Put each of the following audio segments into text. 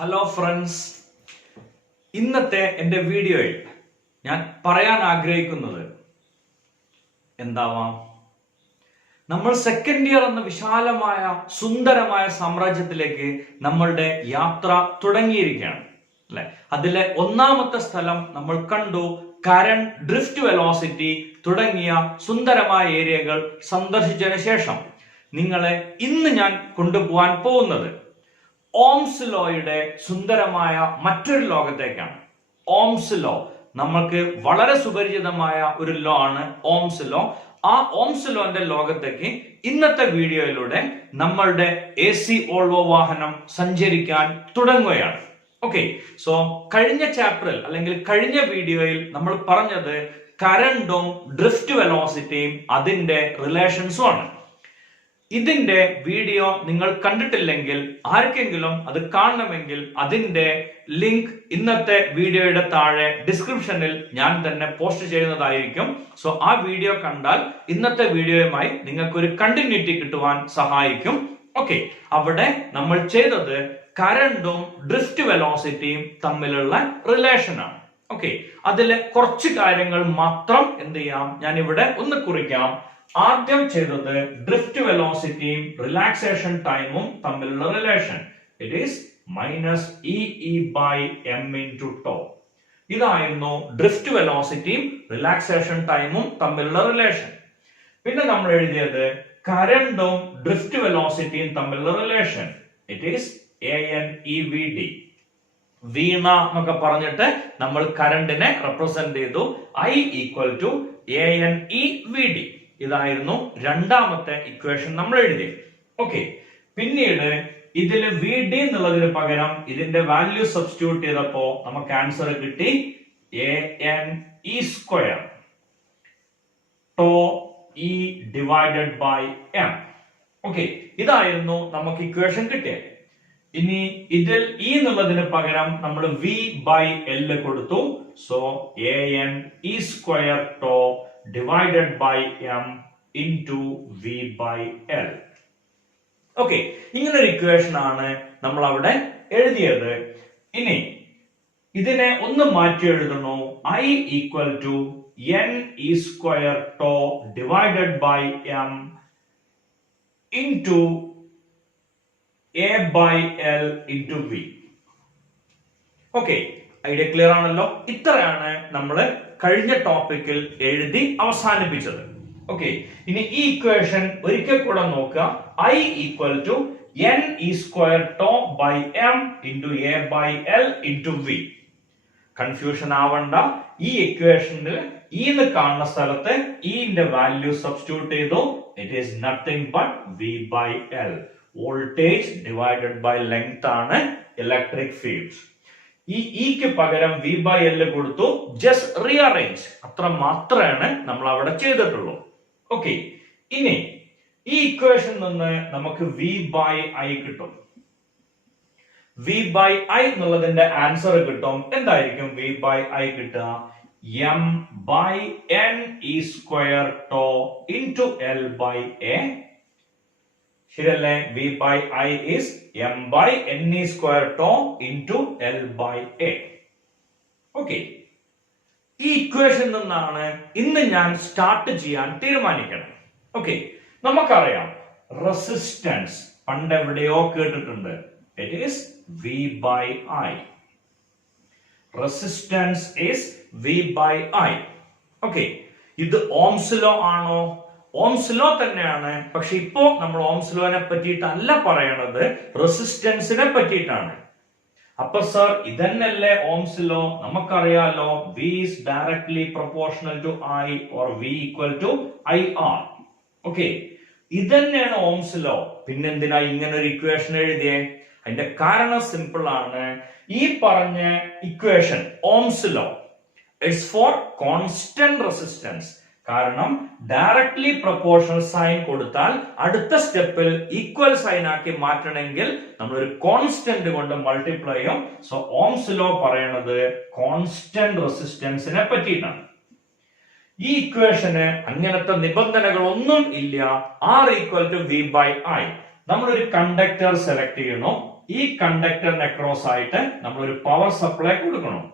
Hello friends, ഇന്നത്തെ എൻ്റെ വീഡിയോയിൽ ഞാൻ പറയാൻ ആഗ്രഹിക്കുന്നത് എന്താവാം, നമ്മൾ സെക്കൻഡ് ഇയർ എന്ന വിശാലമായ സുന്ദരമായ സാമ്രാജ്യത്തിലേക്ക് നമ്മളുടെ യാത്ര തുടങ്ങിയിരിക്കുകയാണ് അല്ലെ. അതിലെ ഒന്നാമത്തെ സ്ഥലം നമ്മൾ കണ്ടു. കറന്റ്, ഡ്രിഫ്റ്റ് വെലോസിറ്റി തുടങ്ങിയ സുന്ദരമായ ഏരിയകൾ സന്ദർശിച്ചതിന് ശേഷം നിങ്ങളെ ഇന്ന് ഞാൻ കൊണ്ടുപോകാൻ പോകുന്നത് ഓംസ് ലോയുടെ സുന്ദരമായ മറ്റൊരു ലോകത്തേക്കാണ്. ഓംസ് ലോ നമ്മൾക്ക് വളരെ സുപരിചിതമായ ഒരു ലോ ആണ് ഓംസ് ലോ. ആ ഓംസ് ലോന്റെ ലോകത്തേക്ക് ഇന്നത്തെ വീഡിയോയിലൂടെ നമ്മളുടെ AC വോൾവോ വാഹനം സഞ്ചരിക്കാൻ തുടങ്ങുകയാണ്. ഓക്കെ, സോ കഴിഞ്ഞ ചാപ്റ്ററിൽ അല്ലെങ്കിൽ കഴിഞ്ഞ വീഡിയോയിൽ നമ്മൾ പറഞ്ഞത് കറന്റും ഡ്രിഫ്റ്റ് വെലോസിറ്റിയും അതിന്റെ റിലേഷൻസും ആണ്. ഇതിന്റെ വീഡിയോ നിങ്ങൾ കണ്ടിട്ടില്ലെങ്കിൽ ആർക്കെങ്കിലും അത് കാണണമെങ്കിൽ അതിന്റെ ലിങ്ക് ഇന്നത്തെ വീഡിയോയുടെ താഴെ ഡിസ്ക്രിപ്ഷനിൽ ഞാൻ തന്നെ പോസ്റ്റ് ചെയ്യുന്നതായിരിക്കും. സോ ആ വീഡിയോ കണ്ടാൽ ഇന്നത്തെ വീഡിയോയുമായി നിങ്ങൾക്ക് ഒരു കണ്ടിന്യൂറ്റി കിട്ടുവാൻ സഹായിക്കും. ഓക്കെ, അവിടെ നമ്മൾ ചെയ്തത് കറന്റും ഡ്രിഫ്റ്റ് വെലോസിറ്റിയും തമ്മിലുള്ള റിലേഷൻ ആണ്. ഓക്കെ, അതിലെ കുറച്ച് കാര്യങ്ങൾ മാത്രം എന്ത് ചെയ്യാം, ഞാൻ ഇവിടെ ഒന്ന് കുറിക്കാം. ആദ്യം ചെയ്തത് ഡ്രിഫ്റ്റ് വെലോസിറ്റിയും റിലാക്സേഷൻ ടൈമും തമ്മിലുള്ള റിലേഷൻ. It is -EE/m × τ. ഇതായിരുന്നു ഡ്രിഫ്റ്റ് വെലോസിറ്റിയും റിലാക്സേഷൻ ടൈമും തമ്മിലുള്ള റിലേഷൻ. പിന്നെ നമ്മൾ എഴുതിയത് കറന്റും ഡ്രിഫ്റ്റ് വെലോസിറ്റിയും തമ്മിലുള്ള റിലേഷൻ. It is ANEVD. വീണ എന്നൊക്കെ പറഞ്ഞിട്ട് നമ്മൾ കറന്റിനെ റെപ്രസെന്റ് ചെയ്തു. I = ANEVD. ഇതായിരുന്നു രണ്ടാമത്തെ ഇക്വേഷൻ നമ്മൾ എഴുതി. ഓക്കെ, പിന്നീട് ഇതിൽ VD എന്നുള്ളതിന് പകരം ഇതിന്റെ വാല്യൂ സബ്സ്റ്റിറ്റ്യൂട്ട് ചെയ്തപ്പോ നമുക്ക് ആൻസർ കിട്ടി ANE² τE/m. ഓക്കെ, ഇതായിരുന്നു നമുക്ക് ഇക്വേഷൻ കിട്ടിയത്. ഇനി ഇതിൽ E എന്നുള്ളതിന് പകരം നമ്മൾ V/L കൊടുത്തു. So ANE² τ/m × V/L. Okay, ഇങ്ങനൊരു ഇക്വേഷൻ ആണ് നമ്മൾ അവിടെ എഴുതിയത്. ഇനി ഇതിനെ ഒന്ന് മാറ്റി എഴുതുന്നു. I = NE² τ/m × A/L × V. Okay, idea clear ആണല്ലോ. ഇത്രയാണ് നമ്മൾ കഴിഞ്ഞ ടോപ്പിക്കിൽ എഴുതി അവസാനിപ്പിച്ചത്. ഓക്കെ, ഇനി ഈ ഇക്വേഷൻ ഒരിക്കൽ കൂടെ നോക്കുക. I = NE² τ/m × A/L × V. Confusion ആവണ്ട. ഈ ഇക്വേഷനിൽ E എന്ന് കാണുന്ന സ്ഥലത്ത് E ന്റെ വാല്യൂ സബ്സ്റ്റിറ്റ്യൂട്ട് ചെയ്തു. It is nothing but V/L. Voltage divided by length ആണ് ഇലക്ട്രിക് ഫീൽഡ്. ഈ ഇക്ക് പകരം V/L കൊടുത്തു. ജസ്റ്റ് റീഅറേഞ്ച്, അത്ര മാത്രമാണ് നമ്മൾ അവിടെ ചെയ്തിട്ടുള്ളൂ. ഓക്കെ, ഇനി ഈ ഇക്വേഷൻ നിന്ന് നമുക്ക് V/I കിട്ടും. V/I എന്നുള്ളതിന്റെ ആൻസർ കിട്ടും. എന്തായിരിക്കും V/I കിട്ടുക? m/NE² τ × L/A. ശരിയല്ലേ? V/I is m/NE² τ × L/A. Okay, ഈ ഇക്വേഷൻ നിന്നാണ് ഇന്ന് ഞാൻ സ്റ്റാർട്ട് ചെയ്യാൻ തീരുമാനിക്കണം. ഓക്കെ, നമുക്കറിയാം റെസിസ്റ്റൻസ് പണ്ട് എവിടെയോ കേട്ടിട്ടുണ്ട്. It is V/I. Resistance is V/I. Okay, ഇത് ഓംസ് ലോ ആണോ? ഓംസ് ലോ തന്നെയാണ്. പക്ഷെ ഇപ്പോ നമ്മൾ ഓംസ് ലോനെ പറ്റിയിട്ടല്ല പറയണത്, റെസിസ്റ്റൻസിനെ പറ്റിയിട്ടാണ്. അപ്പൊ സർ, ഇതന്നല്ലേ ഓംസ് ലോ? നമുക്കറിയാലോ V is directly proportional to I or V = IR. Okay, ഇതന്നെയാണ് ഓംസ് ലോ. പിന്നെന്തിനാ ഇങ്ങനെ ഒരു ഇക്വേഷൻ എഴുതിയേ? അതിന്റെ കാരണം സിമ്പിൾ ആണ്. ഈ പറഞ്ഞ equation Ohm's law it's for constant resistance. കാരണം ഡയറക്ട്ലി പ്രൊപ്പോർഷണൽ സൈൻ കൊടുത്താൽ അടുത്ത സ്റ്റെപ്പിൽ ഈക്വൽ സൈൻ ആക്കി മാറ്റണമെങ്കിൽ നമ്മൾ ഒരു കോൺസ്റ്റന്റ് കൊണ്ട് മൾട്ടിപ്ലൈ ചെയ്യും. സോ ഓംസ് ലോ പറയണത് കോൺസ്റ്റന്റ് റെസിസ്റ്റൻസിനെ പറ്റിയിട്ടാണ്. ഈ ഇക്വേഷന് അങ്ങനത്തെ നിബന്ധനകളൊന്നും ഇല്ല. R = V/I. നമ്മളൊരു കണ്ടക്ടർ സെലക്ട് ചെയ്യണം. ഈ കണ്ടക്ടറിന് അക്രോസ് ആയിട്ട് നമ്മൾ ഒരു പവർ സപ്ലൈ കൊടുക്കണം.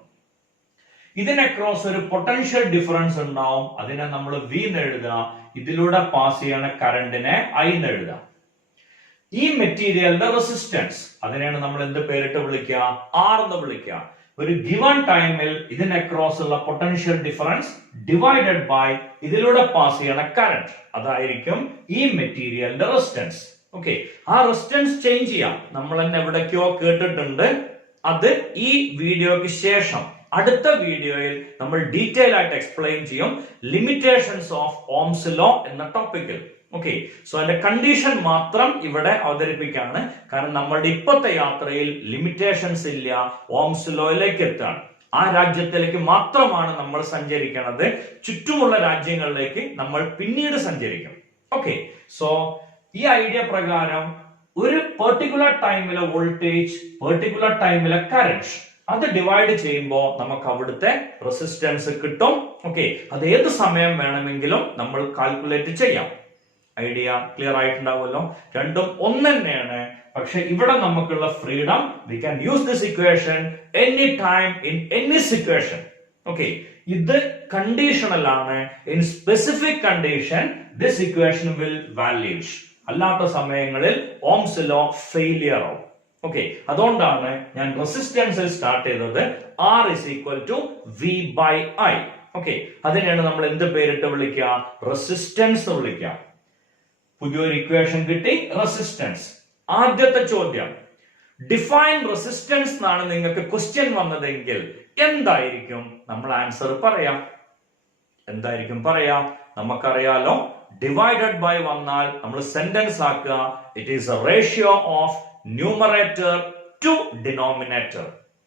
ഇതിന് അക്രോസ് ഒരു പൊട്ടൻഷ്യൽ ഡിഫറൻസ് ഉണ്ടാവും. അതിനെ നമ്മൾ വി എന്ന് എഴുതുക. ഇതിലൂടെ പാസ് ചെയ്യണ കറണ്ടിനെ ഐ എന്ന് എഴുതുക. ഈ മെറ്റീരിയലിന്റെ റെസിസ്റ്റൻസ് അതിനെയാണ് നമ്മൾ എന്ത് പേരിട്ട് വിളിക്കുക? ആർ എന്ന് വിളിക്കുക. ഒരു ഗിവൺ ടൈമിൽ ഇതിന് അക്രോസ് ഉള്ള പൊട്ടൻഷ്യൽ ഡിഫറൻസ് ഡിവൈഡഡ് ബൈ ഇതിലൂടെ പാസ് ചെയ്യണ കറണ്ട്, അതായിരിക്കും ഈ മെറ്റീരിയലിന്റെ റെസിസ്റ്റൻസ്. ഓക്കെ, ആ റെസിസ്റ്റൻസ് ചേഞ്ച് ചെയ്യാം. നമ്മൾ തന്നെ എവിടേക്കോ കേട്ടിട്ടുണ്ട്. അത് ഈ വീഡിയോക്ക് ശേഷം അടുത്ത വീഡിയോയിൽ നമ്മൾ ഡീറ്റെയിൽ ആയിട്ട് എക്സ്പ്ലെയിൻ ചെയ്യും. ലിമിറ്റേഷൻസ് ഓഫ് ഓംസ് ലോ എന്ന ടോപ്പിക്കിൽ. ഓക്കെ, സോ അതിന്റെ കണ്ടീഷൻ മാത്രം ഇവിടെ അവതരിപ്പിക്കാണ്. കാരണം നമ്മളുടെ ഇപ്പോഴത്തെ യാത്രയിൽ ലിമിറ്റേഷൻസ് ഇല്ല, ഓംസ് ലോയിലേക്ക് എത്താണ്. ആ രാജ്യത്തിലേക്ക് മാത്രമാണ് നമ്മൾ സഞ്ചരിക്കുന്നത്. ചുറ്റുമുള്ള രാജ്യങ്ങളിലേക്ക് നമ്മൾ പിന്നീട് സഞ്ചരിക്കും. ഓക്കെ, സോ ഈ ഐഡിയ പ്രകാരം ഒരു പെർട്ടിക്കുലർ ടൈമിലെ വോൾട്ടേജ്, പെർട്ടിക്കുലർ ടൈമിലെ കറന്റ്, അത് ഡിവൈഡ് ചെയ്യുമ്പോൾ നമുക്ക് അവിടുത്തെ റെസിസ്റ്റൻസ് കിട്ടും. ഓക്കെ, അത് ഏത് സമയം വേണമെങ്കിലും നമ്മൾ കാൽക്കുലേറ്റ് ചെയ്യാം. ഐഡിയ ക്ലിയർ ആയിട്ടുണ്ടാവുമല്ലോ. രണ്ടും ഒന്ന് തന്നെയാണ്. പക്ഷെ ഇവിടെ നമുക്കുള്ള freedom, we can use this equation any time in any situation. Okay, ഇത് കണ്ടീഷണൽ ആണ്. In specific condition this equation will valid. അല്ലാത്ത സമയങ്ങളിൽ ഓംസ് ലോ ഫെയിലിയർ ആവും. ഓക്കെ, അതുകൊണ്ടാണ് ഞാൻ റെസിസ്റ്റൻസിൽ സ്റ്റാർട്ട് ചെയ്തത്. R is equal to V by I. Okay, അതിനെയാണ് നമ്മൾ എന്ത് പേരിട്ട് വിളിക്കുക? റെസിസ്റ്റൻസ് വിളിക്കുക. പുതിയൊരു ഇക്വേഷൻ കിട്ടി, റെസിസ്റ്റൻസ്. ആദ്യത്തെ ചോദ്യം, ഡിഫൈൻ റെസിസ്റ്റൻസ് എന്നാണ് നിങ്ങൾക്ക് ക്വസ്റ്റ്യൻ വന്നതെങ്കിൽ എന്തായിരിക്കും നമ്മൾ ആൻസർ പറയാം? എന്തായിരിക്കും പറയാം? നമുക്കറിയാലോ, ഡിവൈഡഡ് ബൈ വന്നാൽ നമ്മൾ സെന്റൻസ് ആക്കുക. It is a ratio of numerator to denominator.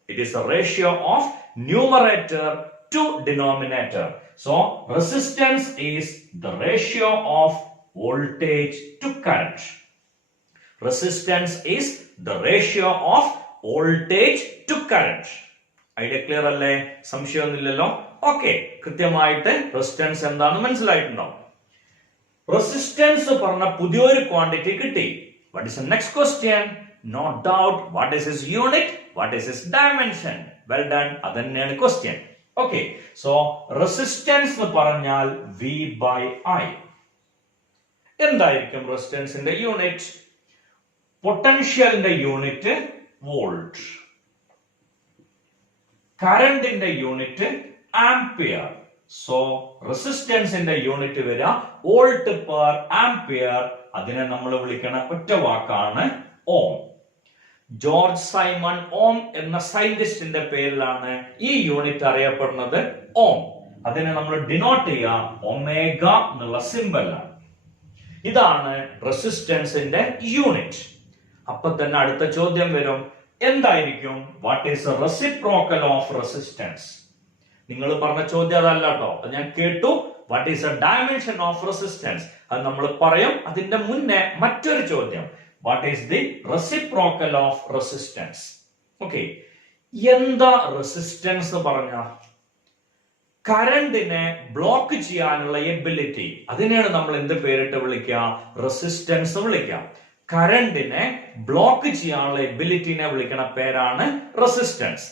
It is a ratio of numerator to denominator. So resistance is the ratio of voltage to current. Resistance is the ratio of voltage to current. Idea clear അല്ലേ? സംശയമൊന്നുമില്ലല്ലോ. Okay, കൃത്യമായിട്ട് resistance എന്താണെന്ന് മനസ്സിലായിട്ടുണ്ടാവും. Resistance പറഞ്ഞ പുതിയൊരു quantity കിട്ടി. What is the next question? No doubt. What is its unit? What is its dimension? Well done. അതന്നെയാണ് question. Okay, so resistance എന്ന് പറഞ്ഞാൽ V by I. എന്തായിരിക്കും റെസിസ്റ്റൻസിന്റെ യൂണിറ്റ്? പൊട്ടൻഷ്യലിന്റെ യൂണിറ്റ് വോൾട്ട്, കറന്റിന്റെ യൂണിറ്റ് ആംപിയർ. സോ റെസിസ്റ്റൻസിന്റെ unit വരിക volt per ampere. അതിനെ നമ്മൾ വിളിക്കണ ഒറ്റ വാക്കാണ് ഓം. ജോർജ് സൈമൺ ഓം എന്ന സയന്റിസ്റ്റിന്റെ പേരിലാണ് ഈ യൂണിറ്റ് അറിയപ്പെടുന്നത്, ഓം. അതിനെ നമ്മൾ ഡിനോട്ട് ചെയ്യുക ഒമേഗ എന്നുള്ള സിമ്പലാണ്. ഇതാണ് റെസിസ്റ്റൻസിന്റെ യൂണിറ്റ്. അപ്പൊ തന്നെ അടുത്ത ചോദ്യം വരും, എന്തായിരിക്കും what is reciprocal of resistance? നിങ്ങൾ പറഞ്ഞ ചോദ്യം അതല്ല കേട്ടോ, അത് ഞാൻ കേട്ടു. What is A dimension of resistance? അത് നമ്മൾ പറയും. അതിന്റെ മുന്നേ മറ്റൊരു ചോദ്യം, what is the reciprocal of resistance? Okay, എന്താ റെസിസ്റ്റൻസ് പറഞ്ഞ? കറണ്ടിനെ ബ്ലോക്ക് ചെയ്യാനുള്ള എബിലിറ്റി, അതിനെയാണ് നമ്മൾ എന്ത് പേരിട്ട് വിളിക്കുക? റെസിസ്റ്റൻസ് വിളിക്കുക. കറണ്ടിനെ ബ്ലോക്ക് ചെയ്യാനുള്ള എബിലിറ്റിനെ വിളിക്കണ പേരാണ് റെസിസ്റ്റൻസ്.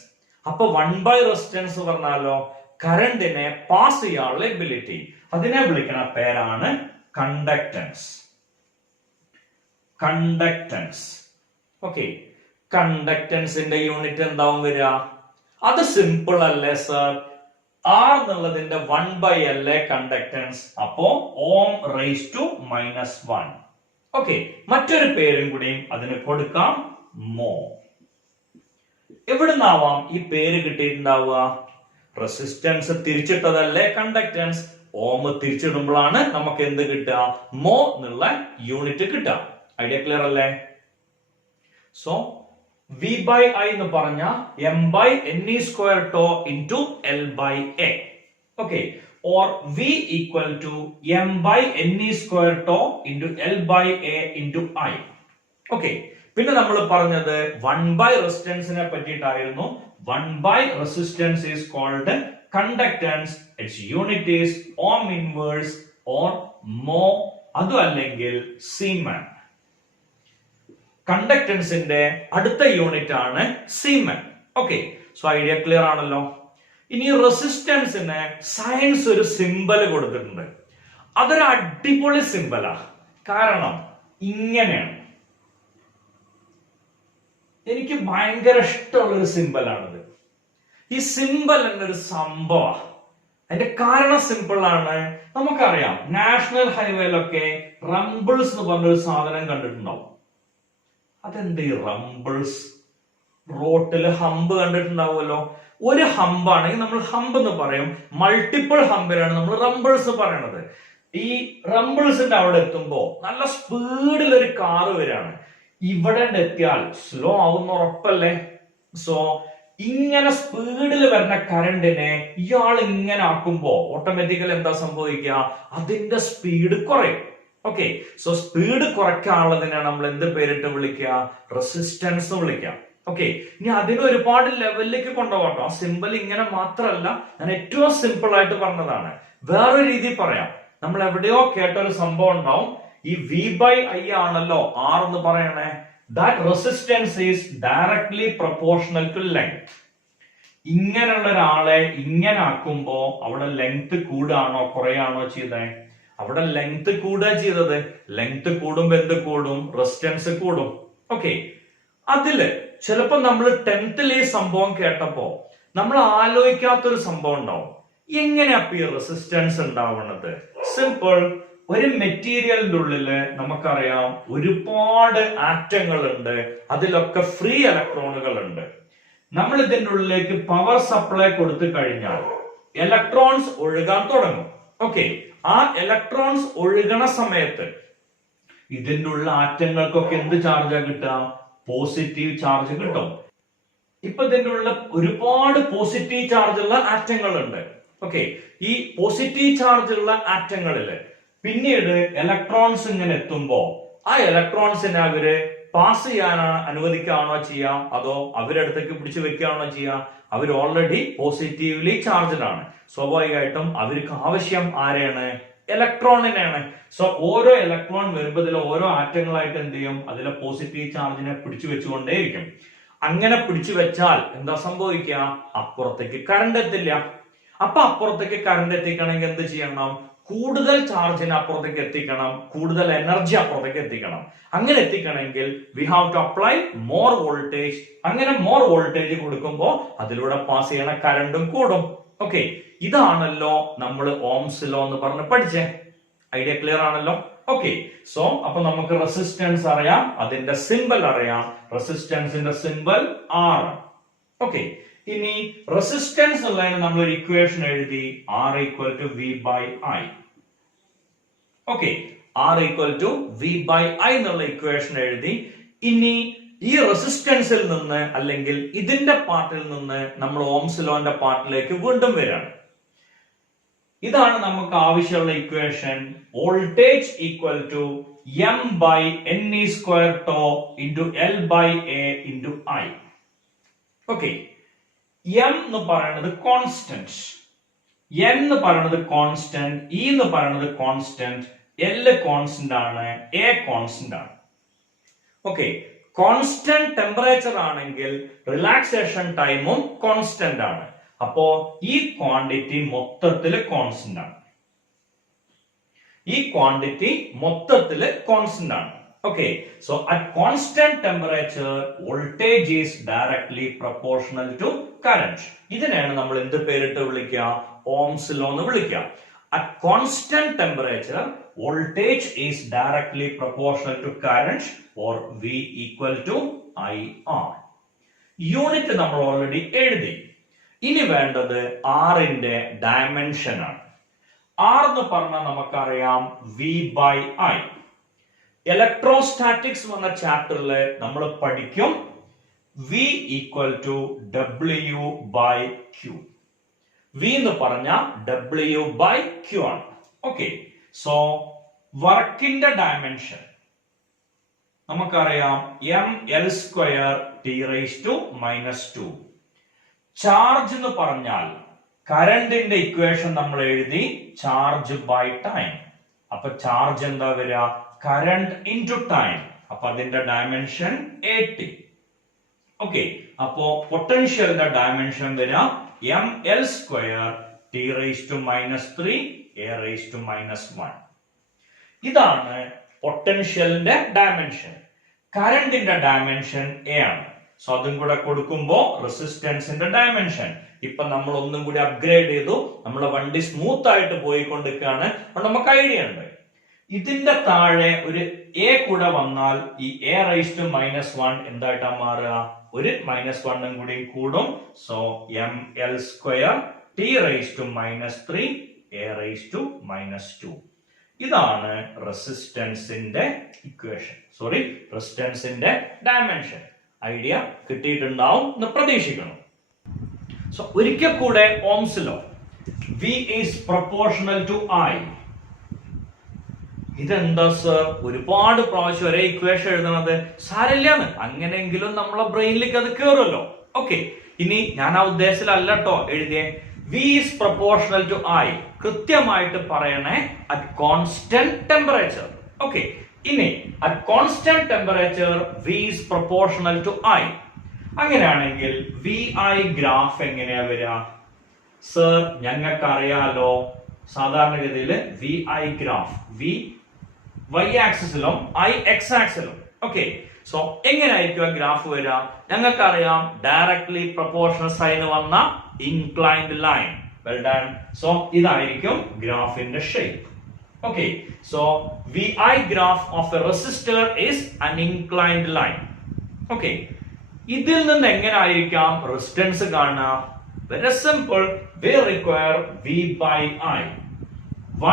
അപ്പൊ 1 റെസിസ്റ്റൻസ് പറഞ്ഞാലോ, കറണ്ടിനെ പാസ് ചെയ്യാനുള്ള എബിലിറ്റി, അതിനെ വിളിക്കണ പേരാണ് കണ്ടക്ടൻസ്. കണ്ടക്ടൻസ്. ഓക്കെ, കണ്ടക്ടൻസിന്റെ യൂണിറ്റ് എന്താവും വരിക? അത് സിമ്പിൾ അല്ലേ സർ? ആർ എന്നുള്ളതിന്റെ 1 അല്ലേ കണ്ടക്ടൻസ്? അപ്പോ ഓം റേസ് ടു -1. ഓക്കെ, മറ്റൊരു പേരും കൂടിയും അതിന് കൊടുക്കാം, മോ. എവിടുന്നാവാം ഈ പേര് കിട്ടിയിട്ടുണ്ടാവുക? Resistance തിരിച്ചിട്ടതല്ലേ conductance. ഓം തിരിച്ചിടുമ്പോഴാണ് നമുക്ക് എന്ത് കിട്ടുക? മോ എന്നുള്ള യൂണിറ്റ് കിട്ടുക. ഐഡിയ ക്ലിയർ അല്ലേ? സോ V by I എന്ന് പറഞ്ഞ m by ne square tau into L by A. Okay, or V equal to m by ne square tau into L by A into I. Okay, പിന്നെ നമ്മൾ പറഞ്ഞത് 1 റെസിസ്റ്റൻസിനെ പറ്റിയിട്ടായിരുന്നു. 1 resistance is called conductance. Its unit is ohm inverse or mho, adu അല്ലെങ്കിൽ Siemens. കണ്ടക്ടൻസിന്റെ അടുത്ത unit ആണ് siemens. Okay, so idea clear ആണല്ലോ. ഇനി റെസിസ്റ്റൻസിന് science ഒരു symbol കൊടുത്തിട്ടുണ്ട്. അതൊരു അടിപൊളി സിമ്പലാ. കാരണം ഇങ്ങനെയാണ്. എനിക്ക് ഭയങ്കര ഇഷ്ടമുള്ള ഒരു സിമ്പലാണിത്. ഈ സിമ്പൽ എന്നൊരു സംഭവം. അതിന്റെ കാരണം സിമ്പിൾ ആണ്. നമുക്കറിയാം, നാഷണൽ ഹൈവേയിലൊക്കെ റംബിൾസ് എന്ന് പറഞ്ഞൊരു സാധനം കണ്ടിട്ടുണ്ടാവും. അതെന്ത് ഈ റംബിൾസ്? റോട്ടില് ഹമ്പ് കണ്ടിട്ടുണ്ടാവുമല്ലോ. ഒരു ഹമ്പാണെങ്കിൽ നമ്മൾ ഹമ്പ് എന്ന് പറയും. മൾട്ടിപ്പിൾ ഹമ്പിനാണ് നമ്മൾ റംബിൾസ് പറയണത്. ഈ റംബിൾസിന്റെ അവിടെ എത്തുമ്പോ നല്ല സ്പീഡിൽ ഒരു കാറ് വരാണ്. ഇവിടെ എത്തിയാൽ സ്ലോ ആവുന്ന ഉറപ്പല്ലേ? സോ ഇങ്ങനെ സ്പീഡിൽ വരുന്ന കറണ്ടിനെ ഇയാൾ ഇങ്ങനെ ആക്കുമ്പോ ഓട്ടോമാറ്റിക്കലി എന്താ സംഭവിക്കുക? അതിന്റെ സ്പീഡ് കുറയും. ഓക്കെ, സോ സ്പീഡ് കുറയ്ക്കാനുള്ളതിനെ നമ്മൾ എന്ത് പേരിട്ട് വിളിക്കുക? റെസിസ്റ്റൻസ് എന്ന് വിളിക്കാം. ഓക്കെ, ഇനി അതിന് ഒരുപാട് ലെവലിലേക്ക് കൊണ്ടുപോകട്ടോ. സിമ്പിൾ ഇങ്ങനെ മാത്രമല്ല, ഞാൻ ഏറ്റവും സിമ്പിൾ ആയിട്ട് പറഞ്ഞതാണ്. വേറെ രീതി പറയാം. നമ്മൾ എവിടെയോ കേട്ട ഒരു സംഭവം ഉണ്ടാവും. ഈ V by I ആണല്ലോ R എന്ന് പറയണേ. That resistance is directly proportional to length. ഇങ്ങനെയുള്ള ഒരാളെ ഇങ്ങനെ ആക്കുമ്പോ അവിടെ ലെങ്ത് കൂടുകയാണോ കുറയാണോ ചെയ്തേ? അവിടെ ലെങ്ത് കൂടുക ചെയ്തത്. ലെങ്ത് കൂടുമ്പോ എന്ത് കൂടും? റെസിസ്റ്റൻസ് കൂടും. ഓക്കെ, അതില് ചിലപ്പോ നമ്മൾ 10th ഈ സംഭവം കേട്ടപ്പോ നമ്മൾ ആലോചിക്കാത്തൊരു സംഭവം ഉണ്ടാവും. എങ്ങനെയാ ഈ റെസിസ്റ്റൻസ് ഉണ്ടാവുന്നത്? സിമ്പിൾ. ഒരു മെറ്റീരിയലിന്റെ ഉള്ളില് നമുക്കറിയാം ഒരുപാട് ആറ്റങ്ങൾ ഉണ്ട്. അതിലൊക്കെ ഫ്രീ ഇലക്ട്രോണുകൾ ഉണ്ട്. നമ്മൾ ഇതിന്റെ ഉള്ളിലേക്ക് പവർ സപ്ലൈ കൊടുത്തു കഴിഞ്ഞാൽ ഇലക്ട്രോൺസ് ഒഴുകാൻ തുടങ്ങും. ഓക്കെ, ആ ഇലക്ട്രോൺസ് ഒഴുകണ സമയത്ത് ഇതിന്റെ ഉള്ള ആറ്റങ്ങൾക്കൊക്കെ എന്ത് ചാർജാ കിട്ടുക? പോസിറ്റീവ് ചാർജ് കിട്ടും. ഇപ്പൊ ഇതിന്റെ ഉള്ള ഒരുപാട് പോസിറ്റീവ് ചാർജ് ഉള്ള ആറ്റങ്ങൾ ഉണ്ട്. ഓക്കെ, ഈ പോസിറ്റീവ് ചാർജ് ഉള്ള ആറ്റങ്ങളില് പിന്നീട് ഇലക്ട്രോൺസ് ഇങ്ങനെ എത്തുമ്പോ ആ ഇലക്ട്രോൺസിനെ അവര് പാസ് ചെയ്യാനാണ് അനുവദിക്കുകയാണോ ചെയ്യാം, അതോ അവരടുത്തേക്ക് പിടിച്ചു വെക്കുകയാണോ ചെയ്യാം? അവർ ഓൾറെഡി പോസിറ്റീവ്ലി ചാർജ്ഡ് ആണ്. സ്വാഭാവികമായിട്ടും അവർക്ക് ആവശ്യം ആരെയാണ്? ഇലക്ട്രോണിനെയാണ്. സോ ഓരോ ഇലക്ട്രോൺ വരുമ്പോ ഇതിൽ ഓരോ ആറ്റങ്ങളായിട്ട് എന്ത് ചെയ്യും? അതിലെ പോസിറ്റീവ് ചാർജിനെ പിടിച്ചു വെച്ചുകൊണ്ടേയിരിക്കും. അങ്ങനെ പിടിച്ചു വെച്ചാൽ എന്താ സംഭവിക്കുക? അപ്പുറത്തേക്ക് കറണ്ട് എത്തില്ല. അപ്പൊ അപ്പുറത്തേക്ക് കറണ്ട് എത്തിക്കണമെങ്കിൽ എന്ത് ചെയ്യണം? കൂടുതൽ ചാർജിനെ അപ്പുറത്തേക്ക് എത്തിക്കണം, കൂടുതൽ എനർജി അപ്പുറത്തേക്ക് എത്തിക്കണം. അങ്ങനെ എത്തിക്കണമെങ്കിൽ we have to apply more voltage. അങ്ങനെ മോർ വോൾട്ടേജ് കൊടുക്കുമ്പോൾ അതിലൂടെ പാസ് ചെയ്യണ കറണ്ടും കൂടും. ഓക്കെ, ഇതാണല്ലോ നമ്മൾ ഓംസ് ലോ എന്ന് പറഞ്ഞ് പഠിച്ചേ. ഐഡിയ ക്ലിയർ ആണല്ലോ? ഓക്കെ, സോ അപ്പൊ നമുക്ക് റെസിസ്റ്റൻസ് അറിയാം, അതിന്റെ സിമ്പൽ അറിയാം. റെസിസ്റ്റൻസിന്റെ സിമ്പൽ R. ഓക്കെ, ഇനി റെസിസ്റ്റൻസ് ഉള്ളതിന് നമ്മൾ ഒരു ഇക്വേഷൻ എഴുതി. R equal to V by I. Okay, R equal to V by I എന്നുള്ള ഇക്വേഷൻ എഴുതി. ഇനി ഈ റെസിസ്റ്റൻസിൽ നിന്ന് അല്ലെങ്കിൽ ഇതിന്റെ പാർട്ടിൽ നിന്ന് നമ്മൾ ഓംസ് ലോന്റെ പാർട്ടിലേക്ക് വീണ്ടും വരാണ്. ഇതാണ് നമുക്ക് ആവശ്യമുള്ള equation. Voltage equal to M by NE square tau into L by A into I. Okay, M എന്ന് പറയുന്നത് കോൺസ്റ്റന്റ്, N എന്ന് പറയുന്നത് കോൺസ്റ്റന്റ്, E എന്ന് പറയുന്നത് കോൺസ്റ്റന്റ്, L കോൺസ്റ്റന്റ് ആണ്, A കോൺസ്റ്റന്റ് ആണ്. ഓക്കെ, കോൺസ്റ്റന്റ് ടെമ്പറേച്ചർ ആണെങ്കിൽ റിലാക്സേഷൻ ടൈമും കോൺസ്റ്റന്റ് ആണ്. അപ്പോ ഈ ക്വാണ്ടിറ്റി മൊത്തത്തില് കോൺസ്റ്റന്റ് ആണ്. ഈ ക്വാണ്ടിറ്റി മൊത്തത്തില് കോൺസ്റ്റന്റ് ആണ്. Okay, so at constant temperature, voltage is directly proportional to current. ഇതിനെയാണ് നമ്മൾ എന്ത് പേരിട്ട് വിളിക്കുക? ഓംസ് ലോ എന്ന് വിളിക്കുക. At constant temperature, voltage is directly proportional to current, or V equal to IR. Unit നമ്മൾ ഓൾറെഡി എഴുതി. ഇനി വേണ്ടത് R ന്റെ ഡയമെൻഷൻ ആണ്. R എന്ന് പറഞ്ഞാൽ നമുക്കറിയാം V by I. ഇലക്ട്രോസ്റ്റാറ്റിക്സ് എന്ന ചാപ്റ്ററില് നമ്മൾ പഠിക്കും V equal to W by Q. V എന്ന് പറഞ്ഞ W by Q ആണ്. ഓക്കെ, സോ വർക്കിന്റെ ഡയമെൻഷൻ നമുക്കറിയാം ML square T raised to -2. Charge എന്ന് പറഞ്ഞാൽ കറണ്ടിന്റെ ഇക്വേഷൻ നമ്മൾ എഴുതി, ചാർജ് ബൈ ടൈം. അപ്പൊ ചാർജ് എന്താ വരിക? Current into time. അപ്പൊ അതിന്റെ ഡയമെൻഷൻ 80. ഓക്കെ, അപ്പോ പൊട്ടൻഷ്യലിന്റെ ഡയമെൻഷൻ വരാം ml² t⁻³ a⁻⁻1. ഇതാണ് പൊട്ടൻഷ്യലിന്റെ ഡയമെൻഷൻ. കറന്റിന്റെ ഡയമെൻഷൻ എ ആണ്. സോ അതും കൂടെ കൊടുക്കുമ്പോ റെസിസ്റ്റൻസിന്റെ ഡയമെൻഷൻ ഇപ്പൊ നമ്മൾ ഒന്നും കൂടി അപ്ഗ്രേഡ് ചെയ്തു. നമ്മളെ വണ്ടി സ്മൂത്ത് ആയിട്ട് പോയിക്കൊണ്ടിരിക്കുകയാണ്. അപ്പൊ നമുക്ക് ഐഡിയ ഉണ്ട്. ഇതിന്റെ താഴെ ഒരു എ കൂടെ വന്നാൽ ഈ a⁻⁻1 എന്തായിട്ടാ മാറുക? ഒരു -1 കൂടി കൂടും. So ml² t⁻³ a⁻². ഇതാണ് റെസിസ്റ്റൻസിന്റെ ഇക്വേഷൻ, റെസിസ്റ്റൻസിന്റെ ഡയമെൻഷൻ. ഐഡിയ കിട്ടിയിട്ടുണ്ടാവും എന്ന് പ്രതീക്ഷിക്കണം. സോ ഒരിക്കൽ കൂടെ Ohm's law, V is proportional to I. ഇതെന്താ സർ ഒരുപാട് പ്രാവശ്യം ഒരേ ഇക്വേഷൻ എഴുതണത്? സാരമില്ലാന്ന്, അങ്ങനെയെങ്കിലും നമ്മളെ ബ്രെയിനിലേക്ക് അത് കേറുമല്ലോ. ഓക്കെ, ഇനി ഞാൻ ആ ഉദ്ദേശത്തിലല്ല കേട്ടോ എഴുതിയേ. V is proportional to I കൃത്യമായിട്ട് പറയണേ at constant temperature. ഓക്കെ, ഇനി at constant temperature V is proportional to I. അങ്ങനെയാണെങ്കിൽ VI ഗ്രാഫ് എങ്ങനെയാ വരിക? സർ ഞങ്ങൾക്ക് അറിയാലോ, സാധാരണഗതിയിൽ VI ഗ്രാഫ് V y ആക്സിസിലും I x ആക്സിസിലും. ഓക്കെ, സോ എങ്ങനെയായിരിക്കും ഗ്രാഫ് വരിക? ഞങ്ങൾക്കറിയാം ഡയറക്ട്ലി പ്രൊപ്പോർഷണൽ സൈൻ വന്ന inclined line. Well done. So ഇതായിരിക്കും ഗ്രാഫിന്റെ shape. Okay, so VI graph of a resistor is an inclined line. Okay, ഇതിൽ നിന്ന് എങ്ങനെ ആയിരിക്കാം റെസിസ്റ്റൻസ് കാണുക? Very simple, we require V by I.